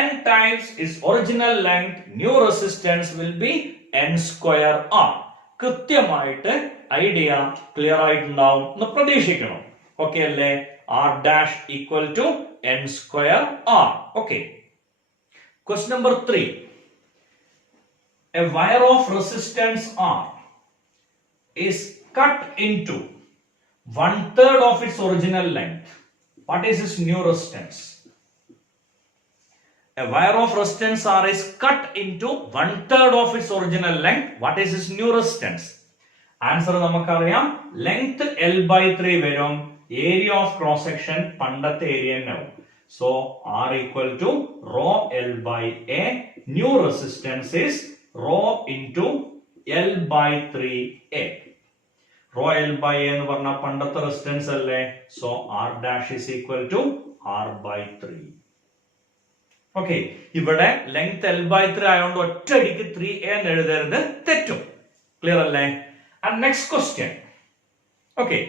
n times its original length. New resistance will be n square r. കൃത്യമായിട്ട് idea clear ആയിട്ടുണ്ടാവും എന്ന് പ്രതീക്ഷിക്കണം. Okay അല്ലേ? r dash equal to n square r. Okay. Question number 3. A wire of resistance r is cut into 1/3 of its original length. What is its new resistance? A wire of resistance r is cut into 1/3 of its original length. What is its new resistance? Answer നമുക്കറിയാം, length l/3 വരും, area of cross section പണ്ടത്തെ area തന്നെയാവും. So r equal to rho l by a. New resistance is rho into l by 3a. Rho l by a എന്ന് പറഞ്ഞ പണ്ടത്തെ resistance അല്ലേ? So r dash is equal to r by 3. Okay, ഇവിടെ length l/3 ആയതുകൊണ്ട് ഒറ്റയടിക്ക് 3a എന്ന് എഴുതരുത്, തെറ്റും. ക്ലിയർ അല്ലേ? And next question. Okay,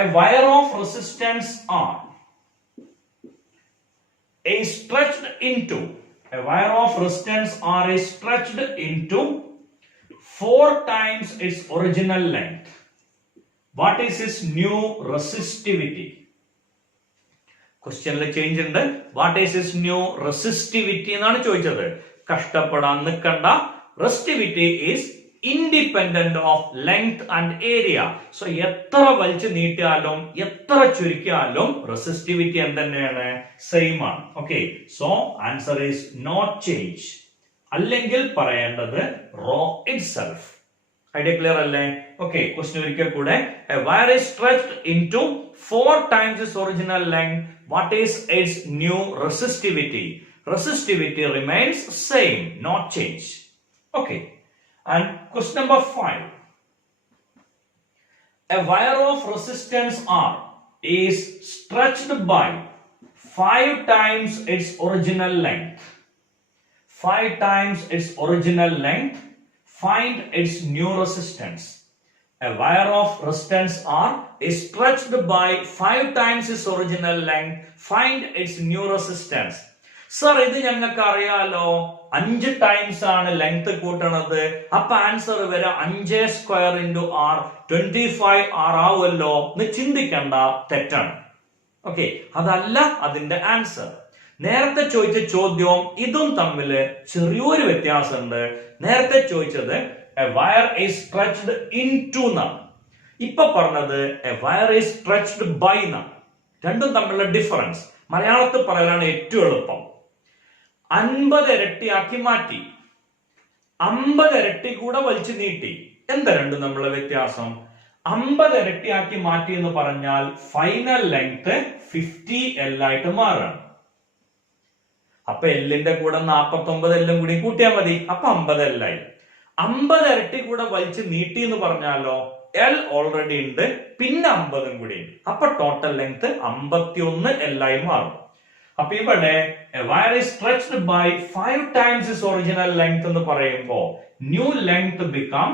a wire of resistance r is stretched into, a wire of resistance r is stretched into 4 times its original length. What is its new resistivity? ക്വസ്റ്റ്യനിൽ change ഉണ്ട്. What is is new resistivity എന്നാണ് ചോദിച്ചത്. കഷ്ടപ്പെടാൻ നിൽക്കണ്ട. Resistivity is independent of length and area. So എത്ര വലിച്ചു നീട്ടിയാലും എത്ര ചുരുക്കിയാലും റെസിസ്റ്റിവിറ്റി എന്തെന്നെയാണ്? സെയിം ആണ്. Okay, so answer is not change. അല്ലെങ്കിൽ പറയേണ്ടത് റോ ഇറ്റ്സെൽഫ്. ഐഡിയ ക്ലിയർ അല്ലേ? ഓക്കെ, ക്വസ്റ്റ്യൻ ഒരിക്കൽ കൂടെ. A wire is stretched into 4 times its original length. What is its new resistivity? Resistivity remains same, not change. Okay, and question number 5. A wire of resistance R is stretched by 5 times its original length. 5 times its original length. Find its new resistance. A wire of resistance R is stretched by 5 times its original length. Find its new resistance. Sir, ഇത് ഞങ്ങൾക്ക് അറിയാലോ, 5 times ആണ് length കൂട്ടണത്. അപ്പൊ answer വരെ 5 square into r 25 r ആവുമല്ലോ എന്ന് ചിന്തിക്കണ്ട, തെറ്റാണ്. ഓക്കെ, അതല്ല അതിന്റെ ആൻസർ. നേരത്തെ ചോദിച്ച ചോദ്യവും ഇതും തമ്മിൽ ചെറിയൊരു വ്യത്യാസമുണ്ട്. നേരത്തെ ചോദിച്ചത് a wire is stretched into എന്നാണ്. ഇപ്പൊ പറഞ്ഞത് a wire is stretched by എന്നാണ്. രണ്ടും തമ്മിലുള്ള ഡിഫറൻസ് മലയാളത്തിൽ പറയാനാണ് ഏറ്റവും എളുപ്പം. 50 ഇരട്ടിയാക്കി മാറ്റി, 50 ഇരട്ടി കൂടെ വലിച്ചു നീട്ടി. എന്താ രണ്ടും തമ്മിലുള്ള വ്യത്യാസം? 50 ഇരട്ടിയാക്കി മാറ്റി എന്ന് പറഞ്ഞാൽ ഫൈനൽ ലെങ്ത് 50l ആയിട്ട് മാറാണ്. അപ്പൊ എല്ലിന്റെ കൂടെ 49 എല്ലും കൂടി കൂട്ടിയാൽ മതി. അപ്പൊ 50l ആയി. 50 ഇരട്ടി കൂടെ വലിച്ച് നീട്ടി എന്ന് പറഞ്ഞാലോ L ഓൾറെഡി ഉണ്ട്, പിന്നെ 50 കൂടി ഉണ്ട്. അപ്പൊ ടോട്ടൽ ലെങ്ത് 51 L ആയി മാറും. അപ്പൊ ഇവിടെ a wire is stretched by 5 times its original length എന്ന് പറയുമ്പോൾ new length become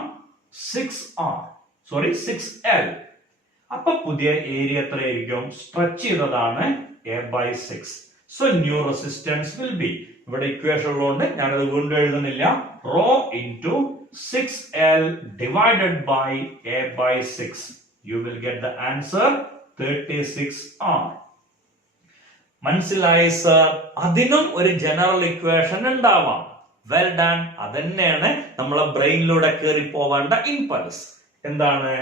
6L. അപ്പൊ പുതിയ ഏരിയ എത്രയായിരിക്കും? സ്ട്രെച്ച് ചെയ്തതാണ് A/6. So new resistance will be, ഇവിടെ ഇക്വേഷൻ ഉള്ളതുകൊണ്ട് ഞാനത് വീണ്ടും എഴുതുന്നില്ല, rho into 6L divided by A/6. You will get the answer 36R. മനസ്സിലായി സർ? അതിനും ഒരു ജനറൽ ഇക്വേഷൻ ഉണ്ടാവാം. Well done. അതന്നെയാണ് നമ്മളെ ബ്രെയിനിലൂടെ കയറി പോവേണ്ട ഇമ്പൾസ്. എന്താണ്?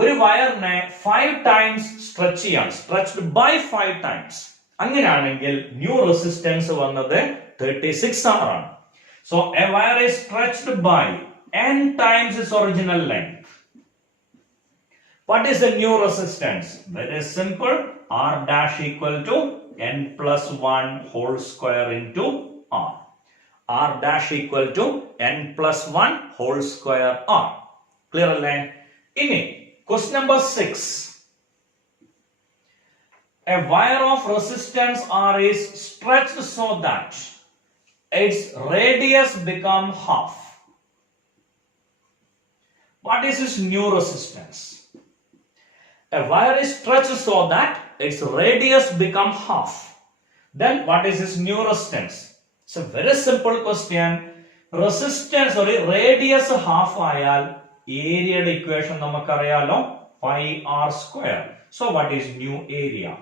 ഒരു വയറിനെ 5 ടൈംസ് സ്ട്രെച്ച് ചെയ്യാം, സ്ട്രെച്ച്ഡ് ബൈ 5 ടൈംസ്. അങ്ങനെയാണെങ്കിൽ ന്യൂ റെസിസ്റ്റൻസ് വന്നത് 36R ആണ്. So a wire is stretched by n times its original length. What is the new resistance? Very simple. R dash equal to n plus 1 whole square into R. R dash equal to n plus 1 whole square R. Clear alle? Ini question number 6. A wire of resistance R is stretched so that its radius become half. What is its new resistance? A wire is stretched so that its radius become half. Then what is its new resistance? It's a very simple question. Resistance radius half ayal area equation namakkariyalo pi r square. So what is new area?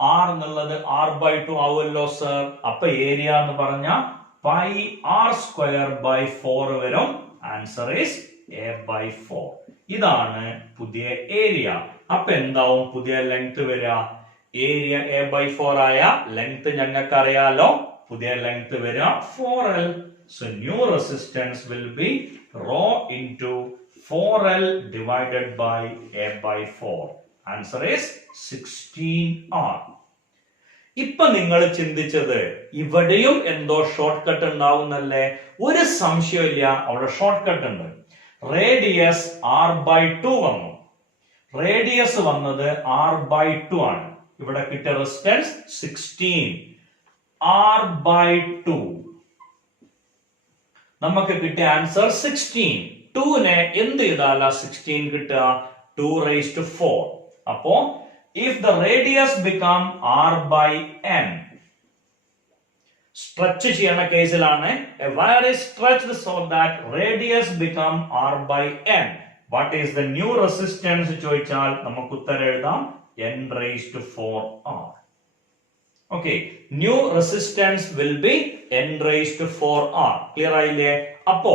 R nallathu r by 2 avullo sir. Appo area ennu paranja pi r square by 4 varum. Answer is A/4. ഇതാണ് പുതിയ area. അപ്പൊ എന്താവും പുതിയ length വരിക? Area A/4 ആയ length ഞങ്ങൾക്ക് അറിയാലോ, പുതിയ ലെങ്ത് വരിക 4L. So new resistance will B rho into 4L divided by A/4. Answer is 16R. ഇപ്പൊ നിങ്ങൾ ചിന്തിച്ചത് ഇവിടെയും എന്തോ ഷോർട്ട് കട്ട് ഉണ്ടാവുന്നല്ലേ? ഒരു സംശയമില്ല, അവിടെ ഷോർട്ട് കട്ട് ഉണ്ട്. റേഡിയസ് R/2 വന്നു. റേഡിയസ് വന്നത് R/2 ആണ്. ഇവിടെ കിട്ടിയ റെസിസ്റ്റൻസ് 16 R/2. നമുക്ക് കിട്ടിയ ആൻസർ 16. 2നെ എന്ത് ചെയ്താല 16 കിട്ടുക? 2 raised to 4. അപ്പോ if the radius become R/n, stretch ചെയ്യുന്ന കേസിലാണ് a wire is stretched so that radius become R/n. What is the new resistance ചോദിച്ചാൽ നമുക്ക് ഉത്തരം എഴുതാം n raised to 4R. Okay, new resistance will be n raised to 4R. Clear ആയില്ലേ? അപ്പോ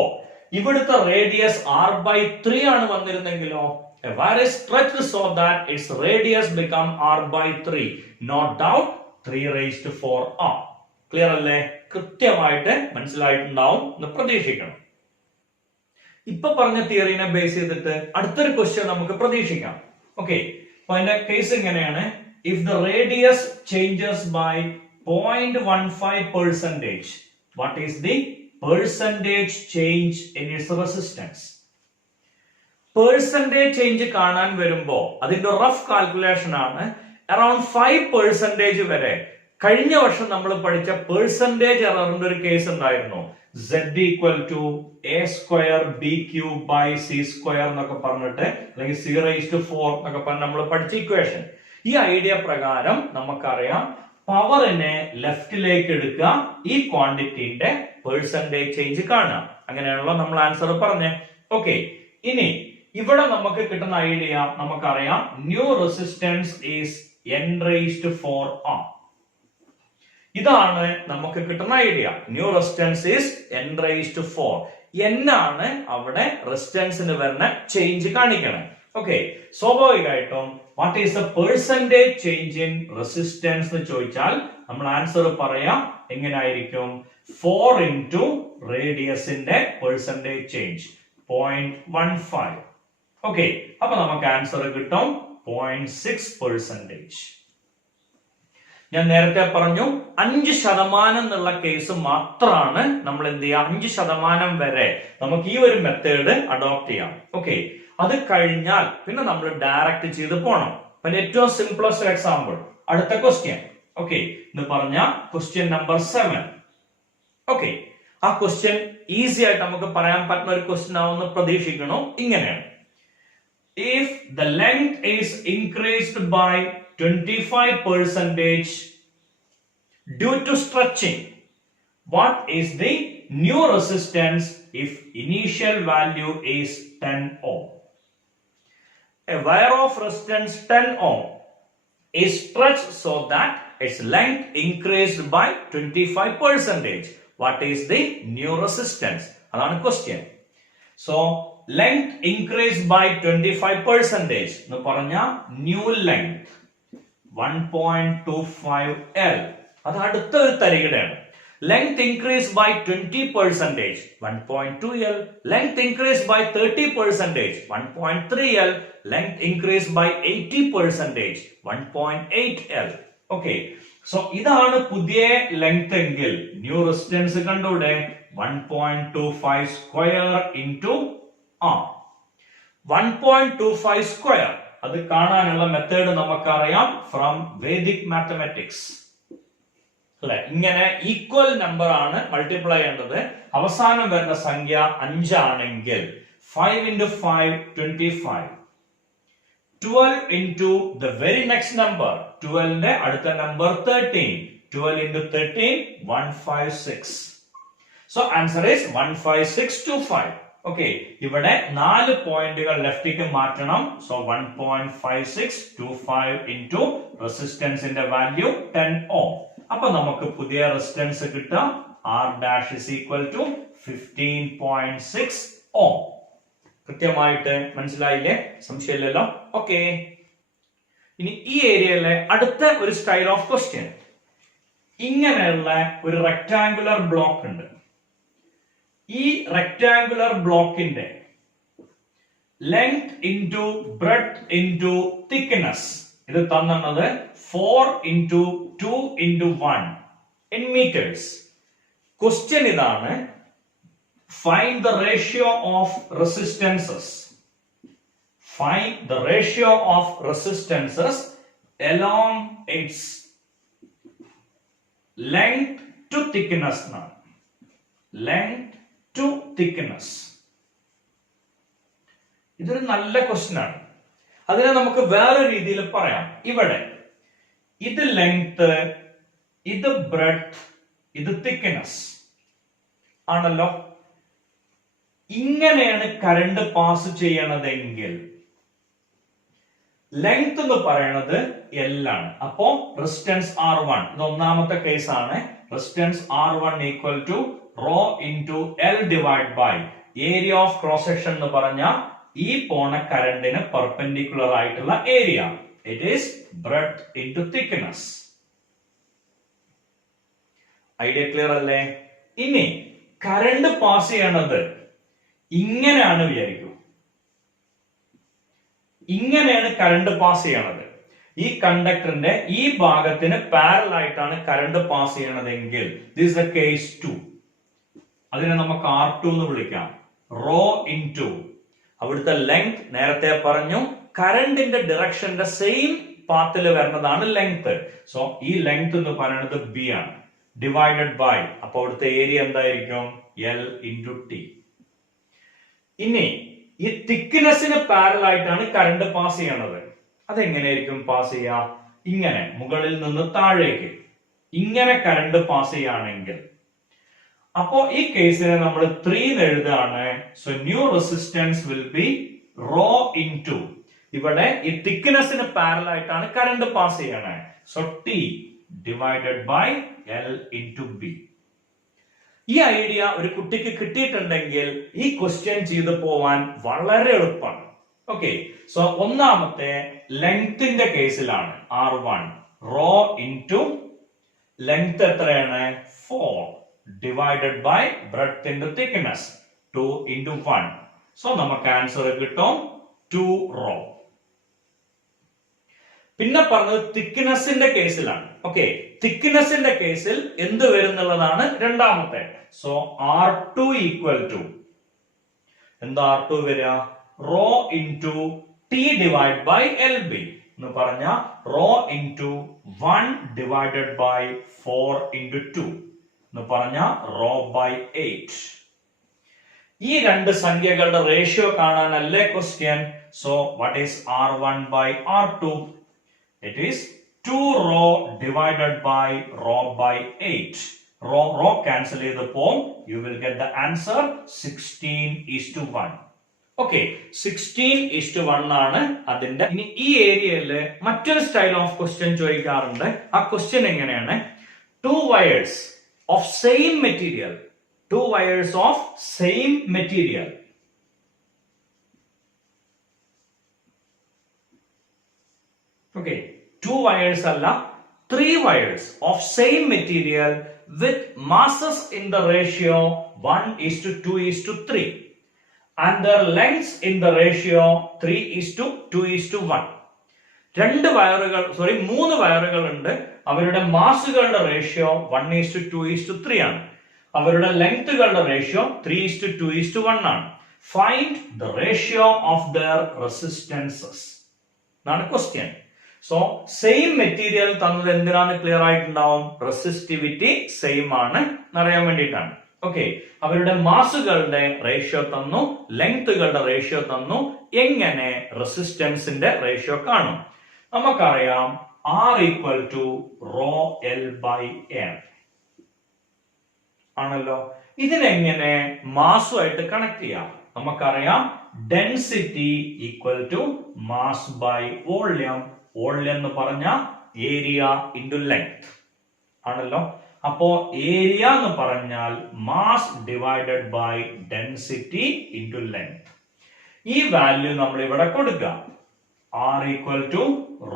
ഇവിടുത്തെ radius R/3 ആണ് വന്നിരുന്നെങ്കിലോ a wire is stretched so that its radius become R/3. No doubt 3 raised to 4R. Clear അല്ലേ? കൃത്യമായിട്ട് മനസ്സിലായിട്ടുണ്ടാവും എന്ന് പ്രതീക്ഷിക്കണം. ഇപ്പൊ പറഞ്ഞ തിയറിനെ ബേസ് ചെയ്തിട്ട് അടുത്തൊരു ക്വസ്റ്റ്യൻ നമുക്ക് പ്രതീക്ഷിക്കാം. ഓക്കെ, അപ്പൊ അതിന്റെ കേസ് എങ്ങനെയാണ്? If the radius changes by 0.15%, what is the percentage change in its resistance? Percentage change കാണാൻ വരുമ്പോ അതിന്റെ റഫ് കാൽക്കുലേഷൻ ആണ് അറൌണ്ട് 5% വരെ. കഴിഞ്ഞ വർഷം നമ്മൾ പഠിച്ച പെർസെന്റേജ് എററിന്റെ ഒരു കേസ് ഉണ്ടായിരുന്നു. Z equal to a square b cube by c square എന്നൊക്കെ പറഞ്ഞിട്ട്, അല്ലെങ്കിൽ 0:4 എന്നൊക്കെ പറഞ്ഞ് നമ്മൾ പഠിച്ച ഇക്വേഷൻ. ഈ ഐഡിയ പ്രകാരം നമുക്കറിയാം പവറിനെ ലെഫ്റ്റിലേക്ക് എടുക്കുക, ഈ ക്വാണ്ടിറ്റിന്റെ പെർസെന്റേജ് ചേഞ്ച് കാണുക. അങ്ങനെയാണല്ലോ നമ്മൾ ആൻസർ പറഞ്ഞേ. ഓക്കെ, ഇനി ഇവിടെ നമുക്ക് കിട്ടുന്ന ഐഡിയ നമുക്കറിയാം new resistance is n raised to 4R. ഇതാണ് നമുക്ക് കിട്ടുന്ന idea. New resistance is n raised to 4. n ആണ് അവിടെ റെസിസ്റ്റൻസിന് വരുന്ന ചേഞ്ച് കാണിക്കണം. ഓക്കെ, സ്വാഭാവികമായിട്ടും what is the percentage change in resistance എന്ന് ചോദിച്ചാൽ നമ്മൾ ആൻസർ പറയാം എങ്ങനെയായിരിക്കും? 4 into റേഡിയസിന്റെ പെർസെന്റേജ് ചേഞ്ച് 0.15. ഓക്കെ, അപ്പൊ നമുക്ക് ആൻസർ കിട്ടും 0.6%. ഞാൻ നേരത്തെ പറഞ്ഞു 5% എന്നുള്ള കേസ് മാത്രമാണ് നമ്മൾ എന്ത് ചെയ്യുക, 5% വരെ നമുക്ക് ഈ ഒരു മെത്തേഡ് അഡോപ്റ്റ് ചെയ്യാം. ഓക്കെ, അത് കഴിഞ്ഞാൽ പിന്നെ നമ്മൾ ഡയറക്റ്റ് ചെയ്ത് പോകണം. പിന്നെ ഏറ്റവും സിംപ്ലസ്റ്റ് എക്സാമ്പിൾ അടുത്ത ക്വസ്റ്റ്യൻ. ഓക്കെ, എന്ന് പറഞ്ഞ ക്വസ്റ്റ്യൻ നമ്പർ 7. ഓക്കെ, ആ ക്വസ്റ്റ്യൻ ഈസി ആയിട്ട് നമുക്ക് പറയാൻ പറ്റുന്ന ഒരു ക്വസ്റ്റ്യൻ ആവുമെന്ന് പ്രതീക്ഷിക്കുന്നു. ഇങ്ങനെയാണ്: if the length is increased by 25% due to stretching, what is the new resistance if initial value is 10 ohm? A wire of resistance 10 ohm is stretched so that its length increased by 25%. What is the new resistance? That's the question. So length increased by 25%. Nu paranja new length 1.25 L. That's അടുത്ത ഒരു തരികടയാണ്. Length increased by 20%, 1.2 L. Length increased by 30%, 1.3 L. Length increased by 80%, 1.8 L. Okay, so ഇതാണ് പുതിയ length എങ്കിൽ new resistance കണ്ടൂടെ 1.25 square into 1.25 square. അത് കാണാനുള്ള method നമുക്കറിയാം from Vedic mathematics അല്ലെ. ഇങ്ങനെ ഈക്വൽ നമ്പർ ആണ് മൾട്ടിപ്ലൈ ചെയ്യേണ്ടത്. അവസാനം വരുന്ന സംഖ്യ 5 ആണെങ്കിൽ 5 into 5 25, 12 into the very next number 12 ന്റെ അടുത്ത number 13, 12 into 13 156. So answer is 15625. Okay, ഇവിടെ 4 പോയിന്റുകൾ ലെഫ്റ്റിലേക്ക് മാറ്റണം. സോ 1.5625 into റെസിസ്റ്റൻസിന്റെ വാല്യൂ 10 ohm. അപ്പൊ നമുക്ക് പുതിയ റെസിസ്റ്റൻസ് കിട്ടാം. R dash is equal to 15.6 ohm. കൃത്യമായിട്ട് മനസ്സിലായില്ലേ? സംശയമില്ലല്ലോ. ഓക്കെ, ഇനി ഈ ഏരിയയിലെ അടുത്ത ഒരു സ്റ്റൈൽ ഓഫ് ക്വസ്റ്റ്യൻ. ഇങ്ങനെയുള്ള ഒരു റെക്ടാങ്കുലർ ബ്ലോക്ക് ഉണ്ട്. ഈ റെക്ടാങ്കുലർ ബ്ലോക്കിന്റെ length into breadth into thickness ഇത് തന്നത് 4 into 2 into 1 in meters. Question ഇതാണ്: find the ratio of resistances. Find the ratio of resistances along its length to thickness. Now, length to thickness. ഇതൊരു നല്ല question ആണ്. അതിനെ നമുക്ക് വേറെ രീതിയിൽ പറയാം. ഇവിടെ ഇത് ലെങ്ത്, ഇത് ബ്രെഡ്ത്ത്, ഇത് തിക്നെസ് ആണല്ലോ. ഇങ്ങനെയാണ് കറണ്ട് പാസ് ചെയ്യണതെങ്കിൽ ലെങ്ത് എന്ന് പറയുന്നത് L ആണ്. അപ്പോ റെസിസ്റ്റൻസ് R1, ഇത് ഒന്നാമത്തെ കേസാണ്. Resistance R1 equal to rho into L divide by area of cross section എന്ന് പറഞ്ഞ ഈ പോണ കറണ്ടിന് പെർപെൻഡിക്കുലർ ആയിട്ടുള്ള area. It is breadth into thickness. Idea clear അല്ലേ? ഇനി കറണ്ട് പാസ് ചെയ്യണത് ഇങ്ങനെയാണ് വിചാരിക്കൂ. ഇങ്ങനെയാണ് കറണ്ട് പാസ് ചെയ്യണത്. ഈ കണ്ടക്ടറിന്റെ ഈ ഭാഗത്തിന് പാരലൽ ആയിട്ടാണ് കറണ്ട് പാസ് ചെയ്യണതെങ്കിൽ ദിസ് ദ കേസ് 2. അതിനെ നമുക്ക് R2 എന്ന് വിളിക്കാം. റോ ഇൻറ്റു അവിടുത്തെ ലെങ്ത് നേരത്തെ പറഞ്ഞു കറണ്ടിന്റെ ഡിറക്ഷന്റെ സെയിം പാത്തിൽ വരുന്നതാണ് ലെങ്ത്. സോ ഈ ലെങ്ത് എന്ന് പറയുന്നത് B ആണ്. ഡിവൈഡഡ് ബൈ അപ്പൊ അവിടുത്തെ ഏരിയ എന്തായിരിക്കും? L into T. ഇനി ഈ തിക്നെസ്സിന് പാരലൽ ആയിട്ടാണ് കറണ്ട് പാസ് ചെയ്യണത്. അതെങ്ങനെയായിരിക്കും പാസ് ചെയ്യുക? ഇങ്ങനെ മുകളിൽ നിന്ന് താഴേക്ക് ഇങ്ങനെ കറണ്ട് പാസ് ചെയ്യുകയാണെങ്കിൽ അപ്പോ ഈ കേസിനെ നമ്മൾ 3 എഴുതാണ്. So new resistance will be rho into ഇവിടെ ഈ തിക്നെസ്സിന് പാരലൽ ആയിട്ടാണ് കറണ്ട് പാസ് ചെയ്യണേ. So T divided by L into B. ഈ ഐഡിയ ഒരു കുട്ടിക്ക് കിട്ടിയിട്ടുണ്ടെങ്കിൽ ഈ ക്വസ്റ്റ്യൻ ചെയ്തു പോവാൻ വളരെ എളുപ്പമാണ്. ഓക്കെ, സോ ഒന്നാമത്തെ ലെങ്ത്തിന്റെ കേസിലാണ് R1 റോ ഇൻറ്റു ലെങ്ത് എത്രയാണ്? 4 divided by breadth into thickness 2 into 1. So നമുക്ക് ആൻസർ കിട്ടും 2 റോ. പിന്നെ പറഞ്ഞത് തിക്നെസിന്റെ കേസിലാണ്. ഓക്കെ, തിക്നെസിന്റെ കേസിൽ എന്ത് വരുന്നുള്ളതാണ് രണ്ടാമത്തെ. സോ R2 ഈക്വൽ ടു എന്താ R2 വരിക? Rho into T divide by LB എന്ന് പറഞ്ഞ rho into 1 divided by 4 into 2 എന്ന് പറഞ്ഞ റോ ബൈ 8. ഈ രണ്ട് സംഖ്യകളുടെ റേഷ്യോ കാണാനല്ലേ question. So what is R1 by R2? It is 2 rho divided by rho by 8. Rho cancel ചെയ്തപ്പോൾ you will get the answer 16:1. Okay, 16:1 ആണ് അതിന്റെ. ഇനി ഈ ഏരിയയിൽ മറ്റൊരു സ്റ്റൈൽ ഓഫ് ക്വസ്റ്റ്യൻ ചോദിക്കാറുണ്ട്. ആ ക്വസ്റ്റ്യൻ എങ്ങനെയാണ്? 2 wires of same material. 2 wires of same material. Okay, 2 wires alla 3 wires of same material with masses in the ratio 1:2:3 and their lengths in the ratio 3:2:1. രണ്ട് വയറുകൾ മൂന്ന് വയറുകൾ ഉണ്ട്. അവരുടെ മാസുകളുടെ റേഷ്യോ 1:2:3 ആണ്. അവരുടെ ലെങ്തുകളുടെ റേഷ്യോ 3:2:1 ആണ്. Find the ratio of their resistances എന്നാണ് ക്വസ്റ്റ്യൻ. സോ സെയിം മെറ്റീരിയൽ തന്നത് എന്തിനാണ് ക്ലിയർ ആയിട്ടുണ്ടാവും? റെസിസ്റ്റിവിറ്റി സെയിം ആണ് എന്നറിയാൻ വേണ്ടിയിട്ടാണ്. ഓക്കെ, അവരുടെ മാസുകളുടെ റേഷ്യോ തന്നു, ലെങ്തുകളുടെ റേഷ്യോ തന്നു. എങ്ങനെ റെസിസ്റ്റൻസിന്റെ റേഷ്യോ കാണും? നമുക്കറിയാം R equal to rho L by M ആണല്ലോ. ഇതിനെങ്ങനെ മാസുമായിട്ട് കണക്ട് ചെയ്യാം? നമുക്കറിയാം density equal to mass by volume. Volume എന്ന് പറഞ്ഞ ഏരിയ ഇൻറ്റു ലെങ്ത് ആണല്ലോ. അപ്പോ ഏരിയ എന്ന് പറഞ്ഞാൽ mass divided by density into length. ഈ വാല്യൂ നമ്മൾ ഇവിടെ കൊടുക്കുക. R equal to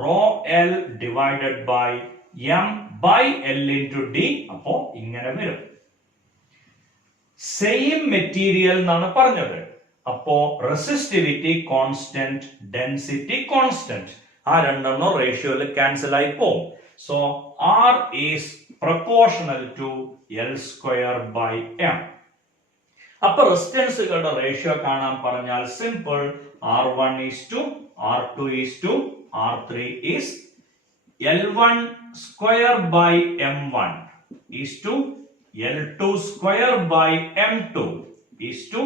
rho L divided by M by L into D. അപ്പോ ഇങ്ങനെ വരും. സെയിം മെറ്റീരിയൽ എന്നാണ് പറഞ്ഞത്. അപ്പോ റെസിസ്റ്റിവിറ്റി കോൺസ്റ്റന്റ്, ഡെൻസിറ്റി കോൺസ്റ്റന്റ്. ആ രണ്ടെണ്ണം റേഷ്യോയിൽ ക്യാൻസൽ ആയി പോകും. So R is proportional to L square by M. അപ്പൊ റെസിസ്റ്റൻസുകളുടെ റേഷ്യോ കാണാൻ പറഞ്ഞാൽ simple. R1 is to R2 is to R3 is L1 square by M1 is to L2 square by M2 is to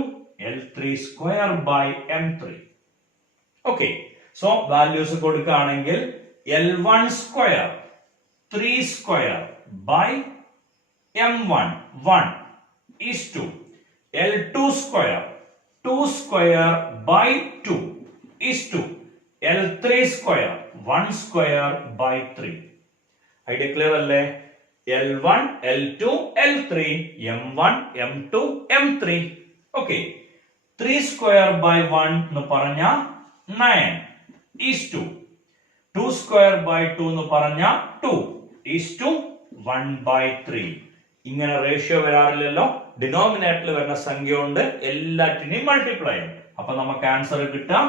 L3 square by M3. Okay, so values കൊടുക്കുകയാണെങ്കിൽ L1 square 3 square by M1 1 is to L2 square 2 square by 2 is to L3 square 1 square by 3. Idea clear അല്ലേ? L1 L2 L3 M1 M2 M3. Okay, 3 square by 1 എന്ന് പറഞ്ഞ 9 is to 2 square by 2 എന്ന് പറഞ്ഞ 2 is to 1 by 3. ഇങ്ങനെ ratio വരാറില്ലല്ലോ. ഡിനോമിനേറ്ററിൽ വരുന്ന സംഖ്യ കൊണ്ട് എല്ലാറ്റിനെയും മൾട്ടിപ്ലൈ ചെയ്യും. അപ്പൊ നമുക്ക് ആൻസർ കിട്ടാം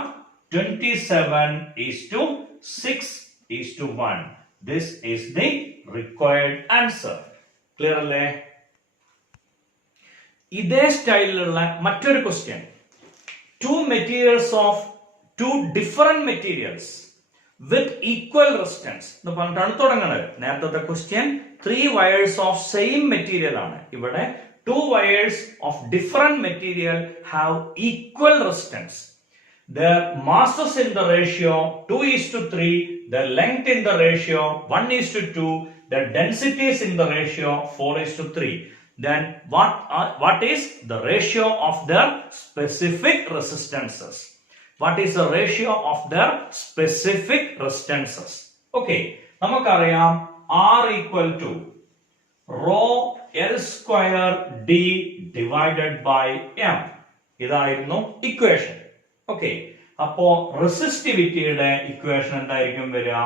27:6:1. This is the required answer. Clear അല്ലേ? ഇതേ സ്റ്റൈലിലുള്ള മറ്റൊരു question. Two materials of two different materials with equal resistance എന്ന് പറഞ്ഞിട്ടാണ് തുടങ്ങുന്നത്. നേരത്തെ question 3 wires of same material ആണ്. ഇവിടെ 2 wires of different material have equal resistance. Their masses in the ratio 2:3, their length in the ratio 1:2, their densities in the ratio 4:3. Then what is the ratio of their specific resistances? What is the ratio of their specific resistances? Okay, നമുക്കറിയാം R equal to rho L square D divided by M. ഇതായിരുന്നു equation. Okay, അപ്പോ റെസിസ്റ്റിവിറ്റിയുടെ equation എന്തായിരിക്കും വരിക?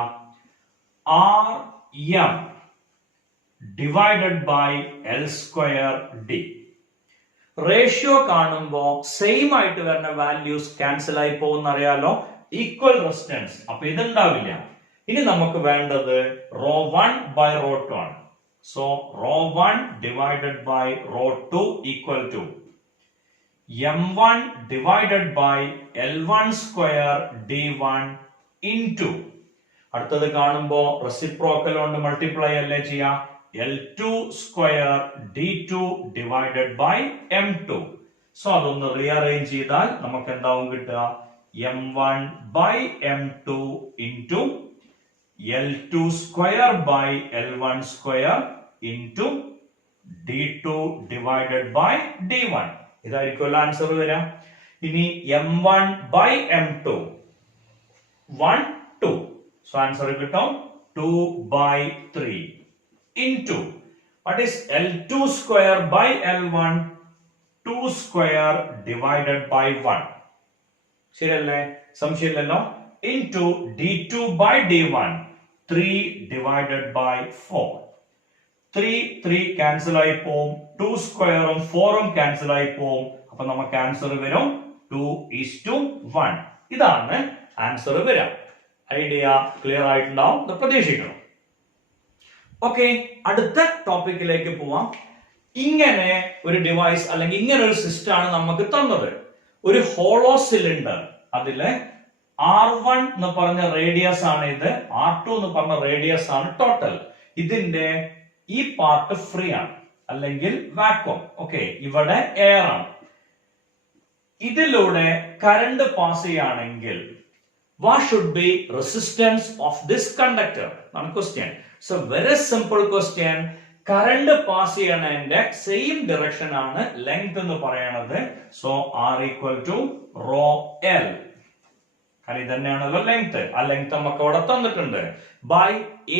R M divided by L square D. Ratio കാണുമ്പോ same ആയിട്ട് വരുന്ന values cancel ആയി പോകുന്ന അറിയാലോ. ഈക്വൽ റെസിസ്റ്റൻസ്, അപ്പൊ ഇതുണ്ടാവില്ല. ഇനി നമുക്ക് വേണ്ടത് റോ 1 ബൈ റോ 2 ആണ്. So rho 1 divided by rho 2 equal to m1 divided by l1 square d1 into, അടുത്തത് കാണുമ്പോ റെസിപ്രോക്കൽ കൊണ്ട് മൾട്ടിപ്ലൈ അല്ലേ ചെയ്യാ, l2 square d2 divided by m2. So അതൊന്ന് റീഅറേഞ്ച് ചെയ്താൽ നമുക്ക് എന്താവും കിട്ടുക, m1 by m2 into l2 square by l1 square into d2 divided by d1. ഇതായിരിക്കുമല്ലോ ആൻസർ വരാം. ഇനി m1 by m2 1 2, so answer കിട്ടും 2 by 3 into what is l2 square by l1 2 square divided by 1. ശരിയല്ലേ, സംശയമില്ലല്ലോ. Into d2 by d1 3 divided by 4. 3 cancel ആയി പോവും, 2 സ്ക്വയറും 4ഉം cancel ആയി പോവും. അപ്പൊ നമുക്ക് ആൻസർ വരും 2:1. ഇതാണ് ആൻസർ വരാം. ഐഡിയ ക്ലിയർ ആയിട്ടുണ്ടാവും എന്ന് പ്രതീക്ഷിക്കണം. ഓക്കെ, അടുത്ത ടോപ്പിക്കിലേക്ക് പോവാം. ഇങ്ങനെ ഒരു ഡിവൈസ് അല്ലെങ്കിൽ ഇങ്ങനെ ഒരു സിസ്റ്റം ആണ് നമുക്ക് തന്നത്. ഒരു ഹോളോ സിലിണ്ടർ, അതില് R1 എന്ന് പറഞ്ഞ റേഡിയസ് ആണ് ഇത്, R2 എന്ന് പറഞ്ഞ റേഡിയസ് ആണ് ടോട്ടൽ. ഇതിന്റെ ഈ പാർട്ട് ഫ്രീ ആണ് അല്ലെങ്കിൽ വാക്വം. ഓക്കെ, ഇവിടെ എയർ ആണ്. ഇതിലൂടെ കറണ്ട് പാസ് ചെയ്യുകയാണെങ്കിൽ what should be resistance of this conductor? ആണ് question. So very simple question. Current pass ചെയ്യണതിന്റെ സെയിം ഡയറക്ഷൻ ആണ് ലെങ്ത് എന്ന് പറയണത്. So R equal to rho L, കാരണം ഇത് തന്നെയാണല്ലോ ലെങ്ത്. ആ ലെങ്ത് നമുക്ക് അവിടെ തന്നിട്ടുണ്ട്. By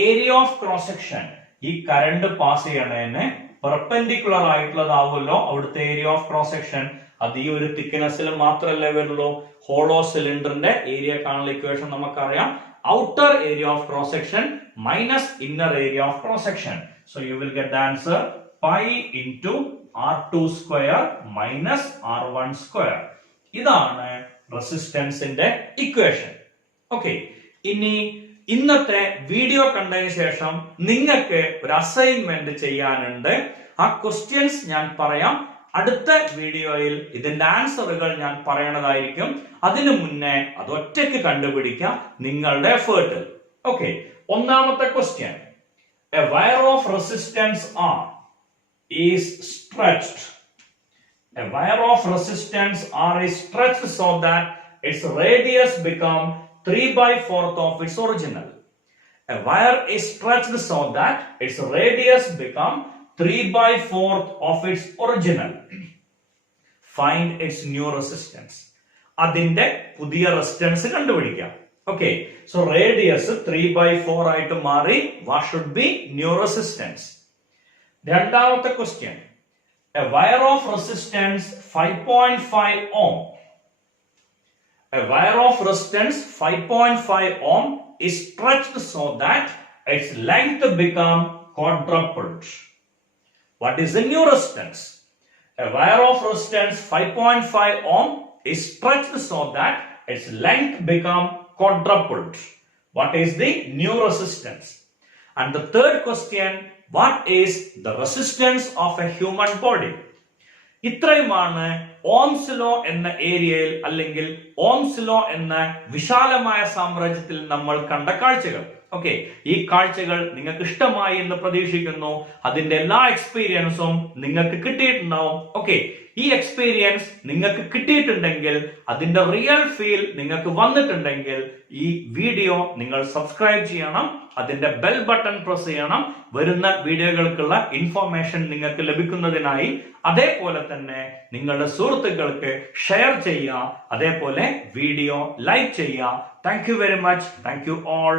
area of cross section. ഈ കറണ്ട് പാസ് ചെയ്യണതിന് പെർപെൻഡിക്കുലർ ആയിട്ടുള്ളതാവുമല്ലോ അവിടുത്തെ ഏരിയ ഓഫ് ക്രോസ് സെക്ഷൻ. അത് ഈ ഒരു തിക്നെസ്സിൽ മാത്രമല്ലേ വരുള്ളൂ. ഹോളോ സിലിണ്ടറിന്റെ ഏരിയ കാണുന്ന ഇക്വേഷൻ നമുക്കറിയാം, outer area of cross section minus inner area of cross section. So you will get the answer pi into R2 square minus R1 square. ഇതാണ് റെസിസ്റ്റൻസിന്റെ ഇക്വേഷൻ. ഓക്കെ, ഇനി ഇന്നത്തെ വീഡിയോ കണ്ടതിന് ശേഷം നിങ്ങൾക്ക് ഒരു അസൈൻമെന്റ് ചെയ്യാനുണ്ട്. ആ ക്വസ്റ്റ്യൻസ് ഞാൻ പറയാം. അടുത്ത വീഡിയോയിൽ ഇതിന്റെ ആൻസറുകൾ ഞാൻ പറയണതായിരിക്കും. അതിനു മുന്നേ അത് ഒറ്റയ്ക്ക് കണ്ടുപിടിക്കാം നിങ്ങളുടെ എഫേർട്ടിൽ. ഓക്കെ, ഒന്നാമത്തെ question. A wire of resistance R is stretched. A wire of resistance R is stretched so that its radius become 3/4 of its original. A wire is stretched so that its radius become 3/4 of its original. Find its new resistance. അതിന്റെ പുതിയ resistance കണ്ടുപിടിക്കാം. Okay, so radius 3/4 ആയിട്ട് മാറി. What should be new resistance? രണ്ടാമത്തെ question. A wire of resistance 5.5 ohm. A wire of resistance 5.5 ohm is stretched so that its length become quadrupled. What is the new resistance? A wire of resistance 5.5 ohm is stretched so that its length become quadrupled. What is the new resistance? And the third question, what is the resistance of a human body? ഇത്രയുമാണ് Ohm's law എന്ന ഏരിയയിൽ അല്ലെങ്കിൽ Ohm's law എന്ന വിശാലമായ സാമ്രാജ്യത്തിൽ നമ്മൾ കണ്ട കാഴ്ചകൾ. ഓക്കെ, ഈ കാഴ്ചകൾ നിങ്ങൾക്ക് ഇഷ്ടമായി എന്ന് പ്രതീക്ഷിക്കുന്നു. അതിന്റെ എല്ലാ എക്സ്പീരിയൻസും നിങ്ങൾക്ക് കിട്ടിയിട്ടുണ്ടാവും. ഓക്കെ, ഈ എക്സ്പീരിയൻസ് നിങ്ങൾക്ക് കിട്ടിയിട്ടുണ്ടെങ്കിൽ, അതിന്റെ റിയൽ ഫീൽ നിങ്ങൾക്ക് വന്നിട്ടുണ്ടെങ്കിൽ ഈ വീഡിയോ നിങ്ങൾ സബ്സ്ക്രൈബ് ചെയ്യണം, അതിന്റെ ബെൽ ബട്ടൺ പ്രസ് ചെയ്യണം, വരുന്ന വീഡിയോകൾക്കുള്ള ഇൻഫോർമേഷൻ നിങ്ങൾക്ക് ലഭിക്കുന്നതിനായി. അതേപോലെ തന്നെ നിങ്ങളുടെ സുഹൃത്തുക്കൾക്ക് ഷെയർ ചെയ്യുക, അതേപോലെ വീഡിയോ ലൈക്ക് ചെയ്യുക. Thank you very much. Thank you all.